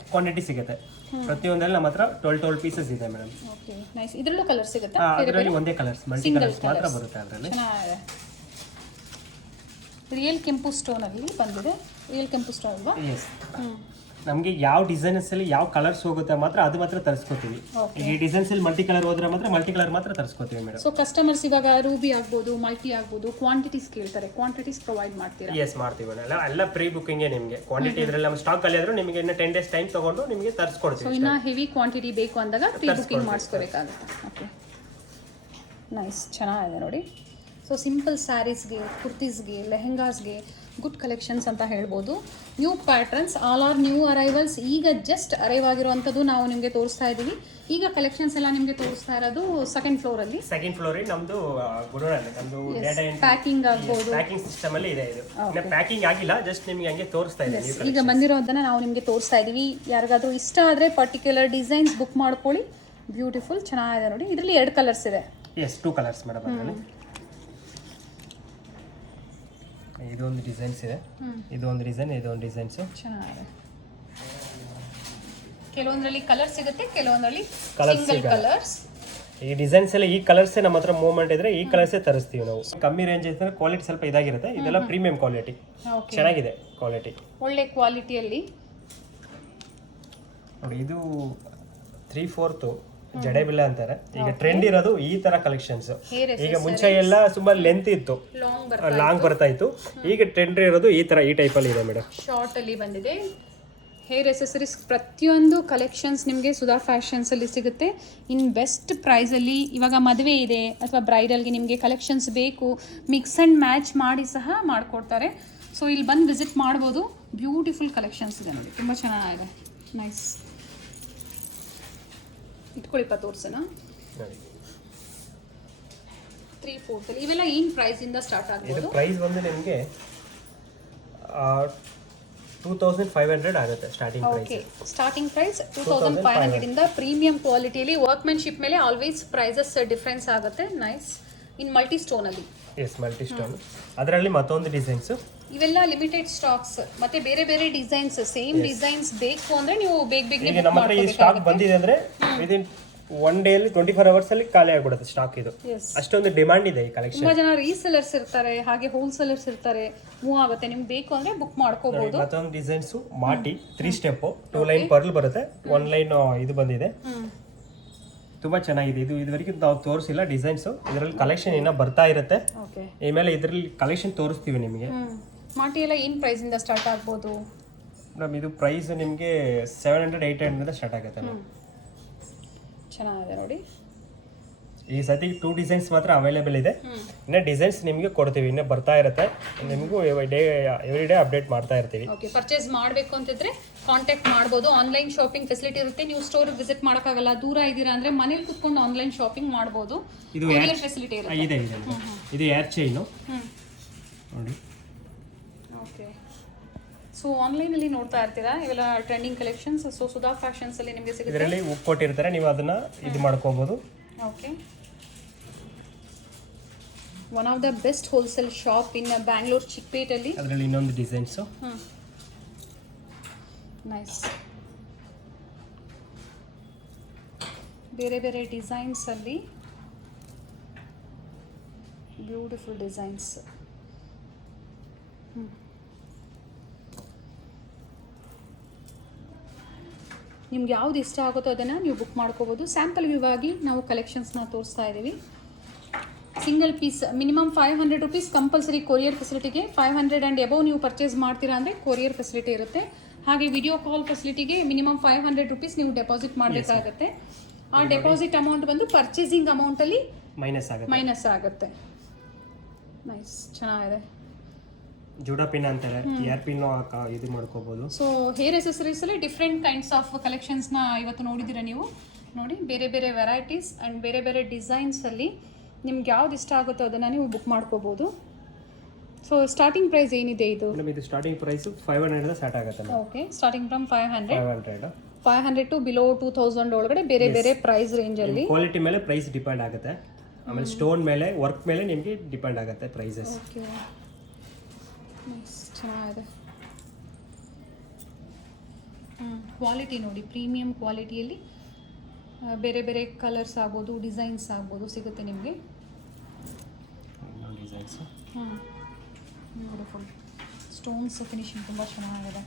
ಪ್ರತಿಯೊಂದರಲ್ಲಿ ನಮ್ಮ ಹತ್ರ 12 ಪೀಸಸ್ ಇದೆ ಮೇಡಮ್. Okay, nice. ಇದರಲ್ಲೂ ಕಲರ್ ಸಿಗುತ್ತಾ? ಅದರಲ್ಲಿ ಒಂದೇ ಕಲರ್ಸ್, ಮಲ್ಟಿ ಕಲರ್ಸ್ ಮಾತ್ರ ಬರುತ್ತೆ ಅದರಲ್ಲಿ. ಚೆನ್ನಾಗಿದೆ. ರಿಯಲ್ ಕೆಂಪು ಸ್ಟೋನ್ ಅಲ್ಲಿ ಬಂದಿದೆ. ರಿಯಲ್ ಕೆಂಪು ಸ್ಟೋನ್ ಅಲ್ವಾ? ಎಸ್. ನಮಗೆ ಯಾವ ಡಿಸೈನ್ಸ್ ಅಲ್ಲಿ ಯಾವ ಕಲರ್ಸ್ ಹೋಗುತ್ತೆ ಮಾತ್ರ ಅದು ಮಾತ್ರ ತರಿಸ್ಕೊತೀವಿ. ಈ ಡಿಸೈನ್ಸ್ ಅಲ್ಲಿ ಮಲ್ಟಿ ಕಲರ್ ಹೋದ್ರೆ ಮಾತ್ರ ಮಲ್ಟಿ ಕಲರ್ ಮಾತ್ರ ತರಿಸ್ಕೊತೀವಿ ಮೇಡಮ್. ಸೊ ಕಸ್ಟಮರ್ಸ್ ಇವಾಗ ರೂಬಿ ಆಗ್ಬೋದು, ಮಲ್ಟಿ ಆಗ್ಬೋದು, ಕ್ವಾಂಟಿಟೀಸ್ ಕೇಳ್ತಾರೆ. ಕ್ವಾಂಟಿಟೀಸ್ ಪ್ರೊವೈಡ್ ಮಾಡ್ತೀರಾ? ಎಸ್, ಮಾಡ್ತೀವಿ ಮೇಡಮ್. ಎಲ್ಲ ಪ್ರೀ ಬುಕಿಂಗ್ ನಿಮಗೆ ಕ್ವಾಂಟಿಟಿ ಇದರಲ್ಲಿ ನಮ್ಮ ಸ್ಟಾಕ್ ಅಲ್ಲಿ ಆದ್ರೂ ನಿಮಗೆ ಇನ್ನು 10 days ಟೈಮ್ ತಗೊಂಡು ನಿಮಗೆ ಸೊ ತರಿಸ್ಕೊಡ್ತೀವಿ. ಇನ್ನ ಹೆವಿ ಕ್ವಾಂಟಿಟಿ ಬೇಕು ಅಂದಾಗ ಪ್ರೀ ಬುಕಿಂಗ್ ಮಾಡಿಸ್ಕೋಬೇಕಾಗುತ್ತೆ. ಓಕೆ, ನೈಸ್, ಚೆನ್ನಾಗಿದೆ ನೋಡಿ. ಸೊ ಸಿಂಪಲ್ ಸ್ಯಾರೀಸ್ಗೆ, ಕುರ್ತೀಸ್ಗೆ, ಲೆಹೆಂಗಾಸ್ಗೆ ಗುಡ್ ಕಲೆಕ್ಷನ್ಸ್ ಅಂತ ಹೇಳ್ಬೋದು. New patterns, all are new arrivals. ಈಗ ಜಸ್ಟ್ ಅರೈವ್ ಆಗಿರುವಂಥದ್ದು ನಾವು ನಿಮಗೆ ತೋರಿಸ್ತಾ ಇದ್ದೀವಿ. ಈಗ ಕಲೆಕ್ಷನ್ಸ್ ಎಲ್ಲ ನಿಮಗೆ ತೋರಿಸ್ತಾ ಇರೋದು ಸೆಕೆಂಡ್ ಫ್ಲೋರಲ್ಲಿ. ಸೆಕೆಂಡ್ ಫ್ಲೋರ್ ನಮ್ದು ಗುರುನಲ್ಲಿ ನಮ್ದು ಪ್ಯಾಕಿಂಗ್ ಆಗ್ಬೋದು, ಪ್ಯಾಕಿಂಗ್ ಸಿಸ್ಟಮ್ ಅಲ್ಲಿ ಇದೆ. ಇದು ಇನ್ನ ಪ್ಯಾಕಿಂಗ್ ಆಗಿಲ್ಲ, ಜಸ್ಟ್ ನಿಮಗೆ ಹಂಗೆ ತೋರಿಸ್ತಾ ಇದ್ದೀವಿ. ಈಗ ಬಂದಿರೋದನ್ನ ನಾವು ನಿಮಗೆ ತೋರಿಸ್ತಾ ಇದ್ದೀವಿ. ಯಾರಿಗಾದ್ರೂ ಇಷ್ಟ ಆದರೆ ಪರ್ಟಿಕ್ಯುಲರ್ ಡಿಸೈನ್ಸ್ ಬುಕ್ ಮಾಡ್ಕೊಳ್ಳಿ. ಬ್ಯೂಟಿಫುಲ್, ಚೆನ್ನಾಗಿದೆ ನೋಡಿ. ಇದರಲ್ಲಿ 2 ಕಲರ್ಸ್ ಇದೆ. Yes, 2 colours madam. ಅದರಲ್ಲಿ ಇದೊಂದು ಡಿಸೈನ್ಸ್ ಇದೆ, ಇದೊಂದು ಡಿಸೈನ್, ಇದೊಂದು ಡಿಸೈನ್ಸ್ ಚೆನ್ನಾಗಿದೆ. ಕೆಲವೊಂದರಲ್ಲಿ ಕಲರ್ ಸಿಗುತ್ತೆ, ಕೆಲವೊಂದರಲ್ಲಿ Colours ಸಿಂಗಲ್ ಕಲರ್ಸ್. ಈ ಡಿಸೈನ್ಸ್ ಎಲ್ಲ ಈ ಕಲರ್ಸ್ ನಮ್ಮ ಹತ್ರ ಮೂವ್ಮೆಂಟ್ ಇದ್ರೆ ಈ ಕಲರ್ಸೇ ತರಿಸ್ತೀವಿ ನಾವು. ಕಮ್ಮಿ ರೇಂಜ್ ಇದ್ರೆ ಕ್ವಾಲಿಟಿ ಸ್ವಲ್ಪ ಇದಾಗಿರುತ್ತೆ. ಇದೆಲ್ಲ ಪ್ರೀಮಿಯಂ ಕ್ವಾಲಿಟಿ, ಚೆನ್ನಾಗಿದೆ ಕ್ವಾಲಿಟಿ, ಒಳ್ಳೆ ಕ್ವಾಲಿಟಿಯಲ್ಲಿ ನೋಡಿ. ಇದು 3/4 ಜಡೆಬಿಲ್ಲ ಅಂತಾರೆ. ಈಗ ಟ್ರೆಂಡ್ ಇರೋದು ಈ ತರ ಕಲೆಕ್ಷನ್ಸ್. ಈಗ ಮುಂಚೆ ಎಲ್ಲ ತುಂಬಾ ಲೆಂತ್ ಇತ್ತು, ಲಾಂಗ್ ಬರ್ತಾ ಇತ್ತು. ಈಗ ಟ್ರೆಂಡ್ ಇರೋದು ಈ ತರ, ಈ ಟೈಪ್ ಅಲ್ಲಿ ಇದೆ ಮೇಡಮ್. ಶಾರ್ಟ್ ಅಲ್ಲಿ ಬಂದಿದೆ. ಹೇರ್ ಎಸೆಸರೀಸ್ ಪ್ರತಿಯೊಂದು ಕಲೆಕ್ಷನ್ಸ್ ನಿಮಗೆ ಸುಧಾ ಫ್ಯಾಷನ್ಸ್ ಅಲ್ಲಿ ಸಿಗುತ್ತೆ ಇನ್ ಬೆಸ್ಟ್ ಪ್ರೈಸ್ ಅಲ್ಲಿ. ಇವಾಗ ಮದುವೆ ಇದೆ ಅಥವಾ ಬ್ರೈಡಲ್ಗೆ ನಿಮಗೆ ಕಲೆಕ್ಷನ್ಸ್ ಬೇಕು, ಮಿಕ್ಸ್ ಅಂಡ್ ಮ್ಯಾಚ್ ಮಾಡಿ ಸಹ ಮಾಡಿಕೊಡ್ತಾರೆ. ಸೊ ಇಲ್ಲಿ ಬಂದು ವಿಸಿಟ್ ಮಾಡ್ಬೋದು. ಬ್ಯೂಟಿಫುಲ್ ಕಲೆಕ್ಷನ್ಸ್ ಇದೆ ನೋಡಿ, ತುಂಬ ಚೆನ್ನಾಗಿದೆ. ನೈಸ್, ಇಟ್ಕೊಳ್ಳಿಪ್ಪ ತೋರ್ಸೋಣ. 3/4 ಇವೆಲ್ಲ ಏನು ಪ್ರೈಸ್ ಇಂದ ಸ್ಟಾರ್ಟ್ ಆಗ್ಬೋದು? ಇದು ಪ್ರೈಸ್ ಬಂದು ನಿಮಗೆ 2500 ಆಗುತ್ತೆ starting price. Okay, starting price 2500 ಇಂದ. ಪ್ರೀಮಿಯಂ ಕ್ವಾಲಿಟಿಯಲ್ಲಿ ವರ್ಕ್ಮೆನ್ಶಿಪ್ ಮೇಲೆ ಆಲ್ವೇಸ್ ಪ್ರೈಸಸ್ ಡಿಫ್ರೆನ್ಸ್ ಆಗುತ್ತೆ. ನೈಸ್, ಇನ್ ಮಲ್ಟಿ ಸ್ಟೋನ್ ಅಲ್ಲಿ. Yes, multi stone. ಅದರಲ್ಲಿ ಮತ್ತೊಂದು ಡಿಸೈನ್ಸ್. ಇವೆಲ್ಲ ಲಿಮಿಟೆಡ್ ಸ್ಟಾಕ್ಸ್. ಮತ್ತೆ ಬೇರೆ ಬೇರೆ ಡಿಸೈನ್ಸ್, ಸೇಮ್ ಡಿಸೈನ್ಸ್ ಬೇಕು ಅಂದ್ರೆ ನೀವು ಬೇಗ ಈಗ ನಮ್ಮ ಹತ್ರ ಈ ಸ್ಟಾಕ್ ಬಂದಿದೆ ಅಂದ್ರೆ ವಿದಿನ್ 1 day ಅಲ್ಲಿ 24 hours ಅಲ್ಲಿ ಖಾಲಿ ಆಗ್ಬಿಡುತ್ತೆ ಸ್ಟಾಕ್. ಇದು ಅಷ್ಟೊಂದು ಡಿಮಾಂಡ್ ಇದೆ ಈ ಕಲೆಕ್ಷನ್. ತುಂಬಾ ಜನ ರೀಸೆಲರ್ಸ್ ಇರ್ತಾರೆ, ಹಾಗೆ ಹೋಲ್ಸೇಲರ್ಸ್ ಇರ್ತಾರೆ, ಮೂವ್ ಆಗುತ್ತೆ. ನಿಮ್ಗೆ ಬೇಕು ಅಂದ್ರೆ ಬುಕ್ ಮಾಡ್ಕೋಬಹುದು. ಮತ್ತೊಂದು ಡಿಸೈನ್ಸ್ ಮಾಟಿ 3 ಸ್ಟೆಪ್, 2 ಲೈನ್ ಪರ್ಲ್ ಬರುತ್ತೆ, 1 ಲೈನ್ ಇದು ಬಂದಿದೆ. ತುಂಬಾ ಚೆನ್ನಾಗಿದೆ. ಇದು ಇದುವರೆಗೂ ನಾವು ತೋರಿಸಿಲ್ಲ ಡಿಸೈನ್ಸ್. ಇದರಲ್ಲಿ ಕಲೆಕ್ಷನ್ ಇನ್ನ ಬರ್ತಾ ಇರುತ್ತೆ. ಇನ್ಮೇಲೆ ಇದರಲ್ಲಿ ಕಲೆಕ್ಷನ್ ತೋರಿಸ್ತೀವಿ ನಿಮಗೆ. ಮಾಟಿ ಎಲ್ಲ ಏನು ಪ್ರೈಸ್ ಇಂದ ಸ್ಟಾರ್ಟ್ ಆಗ್ಬೋದು? ಮೇಡಮ್ ಇದು ಪ್ರೈಸ್ ನಿಮಗೆ 700-800 ಸ್ಟಾರ್ಟ್ ಆಗುತ್ತೆ ಮೇಡಮ್. ಚೆನ್ನಾಗಿದೆ ನೋಡಿ. ಈ ಸತಿ 2 ಡಿಸೈನ್ಸ್ ಮಾತ್ರ ಅವೈಲೇಬಲ್ ಇದೆ. ಇನ್ನು ಡಿಸೈನ್ಸ್ ನಿಮಗೆ ಕೊಡ್ತೀವಿ, ಇನ್ನೂ ಬರ್ತಾ ಇರುತ್ತೆ. ನಿಮಗೂ ಎವ್ರಿ ಡೇ ಅಪ್ಡೇಟ್ ಮಾಡ್ತಾ ಇರ್ತೀವಿ. ಓಕೆ, ಪರ್ಚೇಸ್ ಮಾಡಬೇಕು ಅಂತಿದ್ರೆ ಕಾಂಟ್ಯಾಕ್ಟ್ ಮಾಡ್ಬೋದು. ಆನ್ಲೈನ್ ಶಾಪಿಂಗ್ ಫೆಸಿಲಿಟಿ ಇರುತ್ತೆ. ನೀವು ಸ್ಟೋರ್ ವಿಸಿಟ್ ಮಾಡೋಕ್ಕಾಗಲ್ಲ, ದೂರ ಇದ್ದೀರಾ ಅಂದರೆ ಮನೇಲಿ ಕುತ್ಕೊಂಡು ಆನ್ಲೈನ್ ಶಾಪಿಂಗ್ ಮಾಡ್ಬೋದು. ಇದು ಕೊರಿಯರ್ ಫೆಸಿಲಿಟಿ ಇರುತ್ತೆ. ಇದೆ ಇದು ಏರ್ ಚೈನು ನೋಡಿ. ಓಕೆ, ಸೊ ಆನ್ಲೈನಲ್ಲಿ ನೋಡ್ತಾ ಇರ್ತೀರಾ ಇವೆಲ್ಲ ಟ್ರೆಂಡಿಂಗ್ ಕಲೆಕ್ಷನ್ಸ್. ಸೊ ಸುಧಾ ಫ್ಯಾಷನ್ಸಲ್ಲಿ ನಿಮಗೆ ಸಿಗುತ್ತೆ. ಇದರಲ್ಲಿ ಉಪ್ಪು ಕೊಟ್ಟಿರ್ತಾರೆ, ನೀವು ಅದನ್ನ ಇದು ಮಾಡ್ಕೋಬೋದು. Okay, one of the best wholesale shop in Bangalore ಚಿಕ್ಕಪೇಟಲ್ಲಿ. ಅದರಲ್ಲಿ ಇನ್ನೊಂದು ಡಿಸೈನ್ಸು ನೈಸ್, ಬೇರೆ ಬೇರೆ ಡಿಸೈನ್ಸಲ್ಲಿ ಬ್ಯೂಟಿಫುಲ್ ಡಿಸೈನ್ಸ್. ನಿಮ್ಗೆ ಯಾವ್ದು ಇಷ್ಟ ಆಗುತ್ತೋ ಅದನ್ನು ನೀವು ಬುಕ್ ಮಾಡ್ಕೋಬೋದು. ಸ್ಯಾಂಪಲ್ ವ್ಯೂ ಆಗಿ ನಾವು ಕಲೆಕ್ಷನ್ಸ್ನ ತೋರಿಸ್ತಾ ಇದ್ದೀವಿ. Single piece minimum 500 rupees compulsory courier ಫೆಸಿಲಿಟಿಗೆ. 500 ಆ್ಯಂಡ್ ಎಬವ್ ನೀವು ಪರ್ಚೇಸ್ ಮಾಡ್ತೀರಾ ಅಂದರೆ ಕೊರಿಯರ್ ಫೆಸಿಲಿಟಿ ಇರುತ್ತೆ. ಹಾಗೆ ವಿಡಿಯೋ ಕಾಲ್ ಫೆಸಿಲಿಟಿಗೆ ಮಿನಿಮಮ್ 500 ರುಪೀಸ್ ನೀವು ಡೆಪಾಸಿಟ್ ಮಾಡಬೇಕಾಗತ್ತೆ. ಆ ಡೆಪಾಸಿಟ್ ಅಮೌಂಟ್ ಬಂದು ಪರ್ಚೇಸಿಂಗ್ ಅಮೌಂಟಲ್ಲಿ ಮೈನಸ್ ಆಗುತ್ತೆ. ನೈಸ್, ಚೆನ್ನಾಗಿದೆ. ಜೂಡಾ ಪಿನ್ ಅಂತಾರೆ, ಏರ್ ಪಿನ್ ಇದು ಮಾಡ್ಕೋಬಹುದು. ಸೊ ಹೇರ್ ಎಸೆಸರೀಸ್ ಅಲ್ಲಿ ಡಿಫ್ರೆಂಟ್ ಕೈಂಡ್ಸ್ ಆಫ್ ಕಲೆಕ್ಷನ್ಸ್ನ ಇವತ್ತು ನೋಡಿದ್ದೀರಾ ನೀವು. ನೋಡಿ, ಬೇರೆ ಬೇರೆ ವೆರೈಟೀಸ್ ಆ್ಯಂಡ್ ಬೇರೆ ಬೇರೆ ಡಿಸೈನ್ಸಲ್ಲಿ ನಿಮ್ಗೆ ಯಾವ್ದು ಇಷ್ಟ ಆಗುತ್ತೋ ಅದನ್ನು ನೀವು ಬುಕ್ ಮಾಡ್ಕೋಬೋದು. ಸೊ ಸ್ಟಾರ್ಟಿಂಗ್ ಪ್ರೈಸ್ ಏನಿದೆ ಇದು? ಇದು ಸ್ಟಾರ್ಟಿಂಗ್ ಪ್ರೈಸ್ 500 ಸ್ಟಾರ್ಟ್ ಆಗುತ್ತೆ. Okay, starting from 500 to below 2000 ಒಳಗಡೆ ಬೇರೆ ಬೇರೆ ಪ್ರೈಸ್ ರೇಂಜಲ್ಲಿ. ಕ್ವಾಲಿಟಿ ಮೇಲೆ ಪ್ರೈಸ್ ಡಿಪೆಂಡ್ ಆಗುತ್ತೆ. ಆಮೇಲೆ ಸ್ಟೋನ್ ಮೇಲೆ, ವರ್ಕ್ ಮೇಲೆ ನಿಮಗೆ ಡಿಪೆಂಡ್ ಆಗುತ್ತೆ ಪ್ರೈಸಸ್. ಓಕೆ, ಚೆನ್ನಾಗಿದೆ. ಕ್ವಾಲಿಟಿ ನೋಡಿ, ಪ್ರೀಮಿಯಂ ಕ್ವಾಲಿಟಿಯಲ್ಲಿ ಬೇರೆ ಬೇರೆ ಕಲರ್ಸ್ ಆಗ್ಬೋದು, ಡಿಸೈನ್ಸ್ ಆಗ್ಬೋದು ಸಿಗುತ್ತೆ ನಿಮಗೆ. ಬ್ಯೂಟಿಫುಲ್ ಸ್ಟೋನ್ಸ್ ಫಿನಿಶಿಂಗ್ ತುಂಬ ಚೆನ್ನಾಗಿದೆ.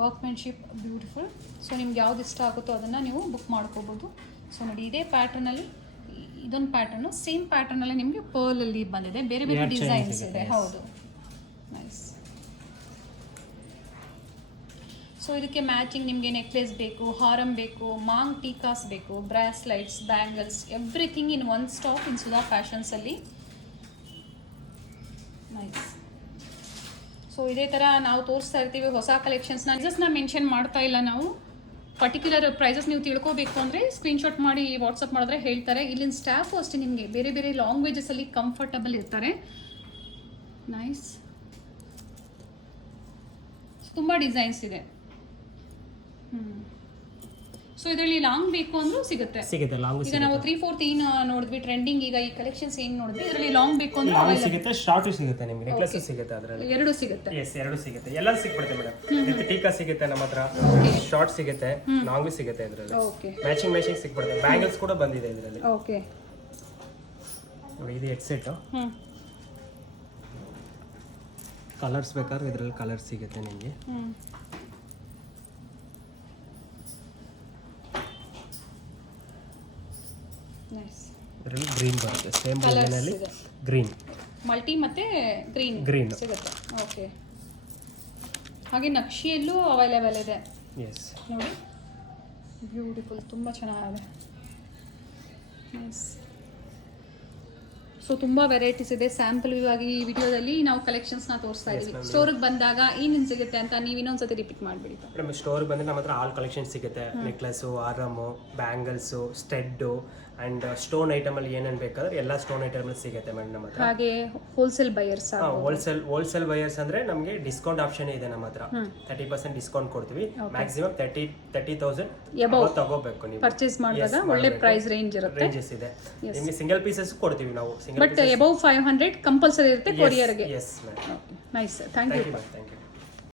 Workmanship beautiful. ಸೊ ನಿಮ್ಗೆ ಯಾವ್ದು ಇಷ್ಟ ಆಗುತ್ತೋ ಅದನ್ನು ನೀವು ಬುಕ್ ಮಾಡ್ಕೋಬೋದು. ಸೊ ನೋಡಿ, ಇದೇ ಪ್ಯಾಟರ್ನಲ್ಲಿ ಇದೊಂದು ಪ್ಯಾಟರ್ನು, ಸೇಮ್ ಪ್ಯಾಟರ್ನಲ್ಲಿ ನಿಮಗೆ ಪರ್ಲಲ್ಲಿ ಬಂದಿದೆ, ಬೇರೆ ಬೇರೆ ಡಿಸೈನ್ಸ್ ಇದೆ. ಹೌದು, ನೈಸ್. ಸೊ ಇದಕ್ಕೆ ಮ್ಯಾಚಿಂಗ್ ನಿಮಗೆ ನೆಕ್ಲೆಸ್ ಬೇಕು, ಹಾರಮ್ ಬೇಕು, ಮಾಂಗ್ ಟೀಕಾಸ್ ಬೇಕು, bracelets, bangles, everything in one stock in Sudha ಫ್ಯಾಷನ್ಸಲ್ಲಿ. ನೈಸ್. ಸೊ ಇದೇ ಥರ ನಾವು ತೋರಿಸ್ತಾ ಇರ್ತೀವಿ ಹೊಸ ಕಲೆಕ್ಷನ್ಸ್ನ. ಪ್ರೈಸಸ್ನ ಮೆನ್ಷನ್ ಮಾಡ್ತಾ ಇಲ್ಲ ನಾವು. ಪರ್ಟಿಕ್ಯುಲರ್ ಪ್ರೈಸಸ್ ನೀವು ತಿಳ್ಕೋಬೇಕು ಅಂದರೆ ಸ್ಕ್ರೀನ್ಶಾಟ್ ಮಾಡಿ ವಾಟ್ಸಪ್ ಮಾಡಿದ್ರೆ ಹೇಳ್ತಾರೆ. ಇಲ್ಲಿನ ಸ್ಟಾಫು ಅಷ್ಟೇ ನಿಮಗೆ ಬೇರೆ ಬೇರೆ ಲ್ಯಾಂಗ್ವೇಜಸಲ್ಲಿ ಕಂಫರ್ಟಬಲ್ ಇರ್ತಾರೆ. ನೈಸ್. ತುಂಬ ಡಿಸೈನ್ಸ್ ಇದೆ. ಸೊ ಇದರಲ್ಲಿ ಲಾಂಗ್ ಬೇಕು ಅಂದ್ರೂ ಸಿಗುತ್ತೆ. ಈಗ ನಾವು 3/4 ಏನು ನೋಡಿದ್ವಿ ಟ್ರೆಂಡಿಂಗ್. ಈಗ ಈ ಕಲೆಕ್ಷನ್ಸ್ ಏನು ನೋಡಿದ್ವಿ, ಇದರಲ್ಲಿ ಲಾಂಗ್ ಬೇಕು ಅಂದ್ರೆ ಸಿಗುತ್ತೆ, ಶಾರ್ಟ್ ಸಿಗುತ್ತೆ, ನಿಮಗೆ ನೆಕ್ಲೆಸ್ ಸಿಗುತ್ತೆ, ಅದರಲ್ಲಿ ಎರಡು ಸಿಗುತ್ತೆ. ಎರಡು ಸಿಗುತ್ತೆ, ಎಲ್ಲ ಸಿಕ್ಬಿಡುತ್ತೆ ಮೇಡಮ್. ಟೀಕಾ ಸಿಗುತ್ತೆ ನಮ್ಮ ಹತ್ರ, ಶಾರ್ಟ್ ಸಿಗುತ್ತೆ, ಲಾಂಗ್ ಸಿಗುತ್ತೆ. ಇದರಲ್ಲಿ ಮ್ಯಾಚಿಂಗ್ ಸಿಕ್ಬಿಡುತ್ತೆ. ಬ್ಯಾಂಗಲ್ಸ್ ಕೂಡ ಬಂದಿದೆ ಇದರಲ್ಲಿ. ಓಕೆ ನೋಡಿ, ಇದು ಹೆಡ್ ಸೆಟ್. ಕಲರ್ಸ್ ಬೇಕಾದ್ರೆ ಇದರಲ್ಲಿ ಕಲರ್ ಸಿಗುತ್ತೆ ನಿಮಗೆ. ಇದರಲ್ಲಿ ಗ್ರೀನ್ ಬರುತ್ತೆ, ಸೇಮ್ ಡಿಸೈನಲ್ಲಿ ಗ್ರೀನ್, ಮಲ್ಟಿ ಮತ್ತೆ ಗ್ರೀನ್ ಸಿಗುತ್ತೆ. ಓಕೆ, ಹಾಗೆ ನಕ್ಷಿಯಲ್ಲೂ ಅವೈಲೇಬಲ್ ಇದೆ. ಎಸ್, ನೋಡಿ, ಬ್ಯೂಟಿಫುಲ್, ತುಂಬ ಚೆನ್ನಾಗಿದೆ. ಎಸ್. ಸೊ ತುಂಬ ವೆರೈಟೀಸ್ ಇದೆ. ಸ್ಯಾಂಪಲ್ ಆಗಿ ಈ ವಿಡಿಯೋದಲ್ಲಿ ನಾವು ಕಲೆಕ್ಷನ್ಸ್ನ ತೋರಿಸ್ತಾ ಇದ್ದೀವಿ. ಸ್ಟೋರಿಗೆ ಬಂದಾಗ ಏನೇನು ಸಿಗುತ್ತೆ ಅಂತ ನೀವು ಇನ್ನೊಂದ್ಸತಿ ರಿಪೀಟ್ ಮಾಡಿಬಿಡಿ. ಮೇಡಮ್, ಸ್ಟೋರಿಗೆ ಬಂದರೆ ನಮ್ಮ ಹತ್ರ ಆಲ್ ಕಲೆಕ್ಷನ್ ಸಿಗುತ್ತೆ. ನೆಕ್ಲೆಸ್ಸು, ಆರಮು, ಬ್ಯಾಂಗಲ್ಸು, ಸ್ಟೆಡ್ಡು ಆ್ಯಂಡ್ ಸ್ಟೋನ್ ಐಟಮಲ್ಲಿ ಏನೇನು ಬೇಕಾದ್ರೆ ಎಲ್ಲ ಸ್ಟೋನ್ ಐಟಮ್ ಸಿಗುತ್ತೆ ಮೇಡಮ್ ನಮ್ಮ ಹತ್ರ. ಹಾಗೆ ಹೋಲ್ಸೇಲ್ ಬಯರ್ಸ್, ಹೋಲ್ಸೇಲ್ ಬಯರ್ಸ್ ಅಂದರೆ ನಮಗೆ ಡಿಸ್ಕೌಂಟ್ ಆಪ್ಷನ್ ಇದೆ ನಮ್ಮ ಹತ್ರ. 30% ಡಿಸ್ಕೌಂಟ್ ಕೊಡ್ತೀವಿ. ಮ್ಯಾಕ್ಸಿಮಮ್ 30,000 ತಗೋಬೇಕು ನೀವು ಪರ್ಚೇಸ್ ಮಾಡಿದಾಗ. ಒಳ್ಳೆ ಪ್ರೈಸ್ ರೇಂಜಸ್ ಇದೆ. ನಿಮಗೆ ಸಿಂಗಲ್ ಪೀಸಸ್ ಕೊಡ್ತೀವಿ ನಾವು. ಬಟ್ ಅಬೌವ್ 500 ಕಂಪಲ್ಸರಿ ಇರುತ್ತೆ ಕೊರಿಯರ್ಗೆ. Yes, nice, thank you. Thank you.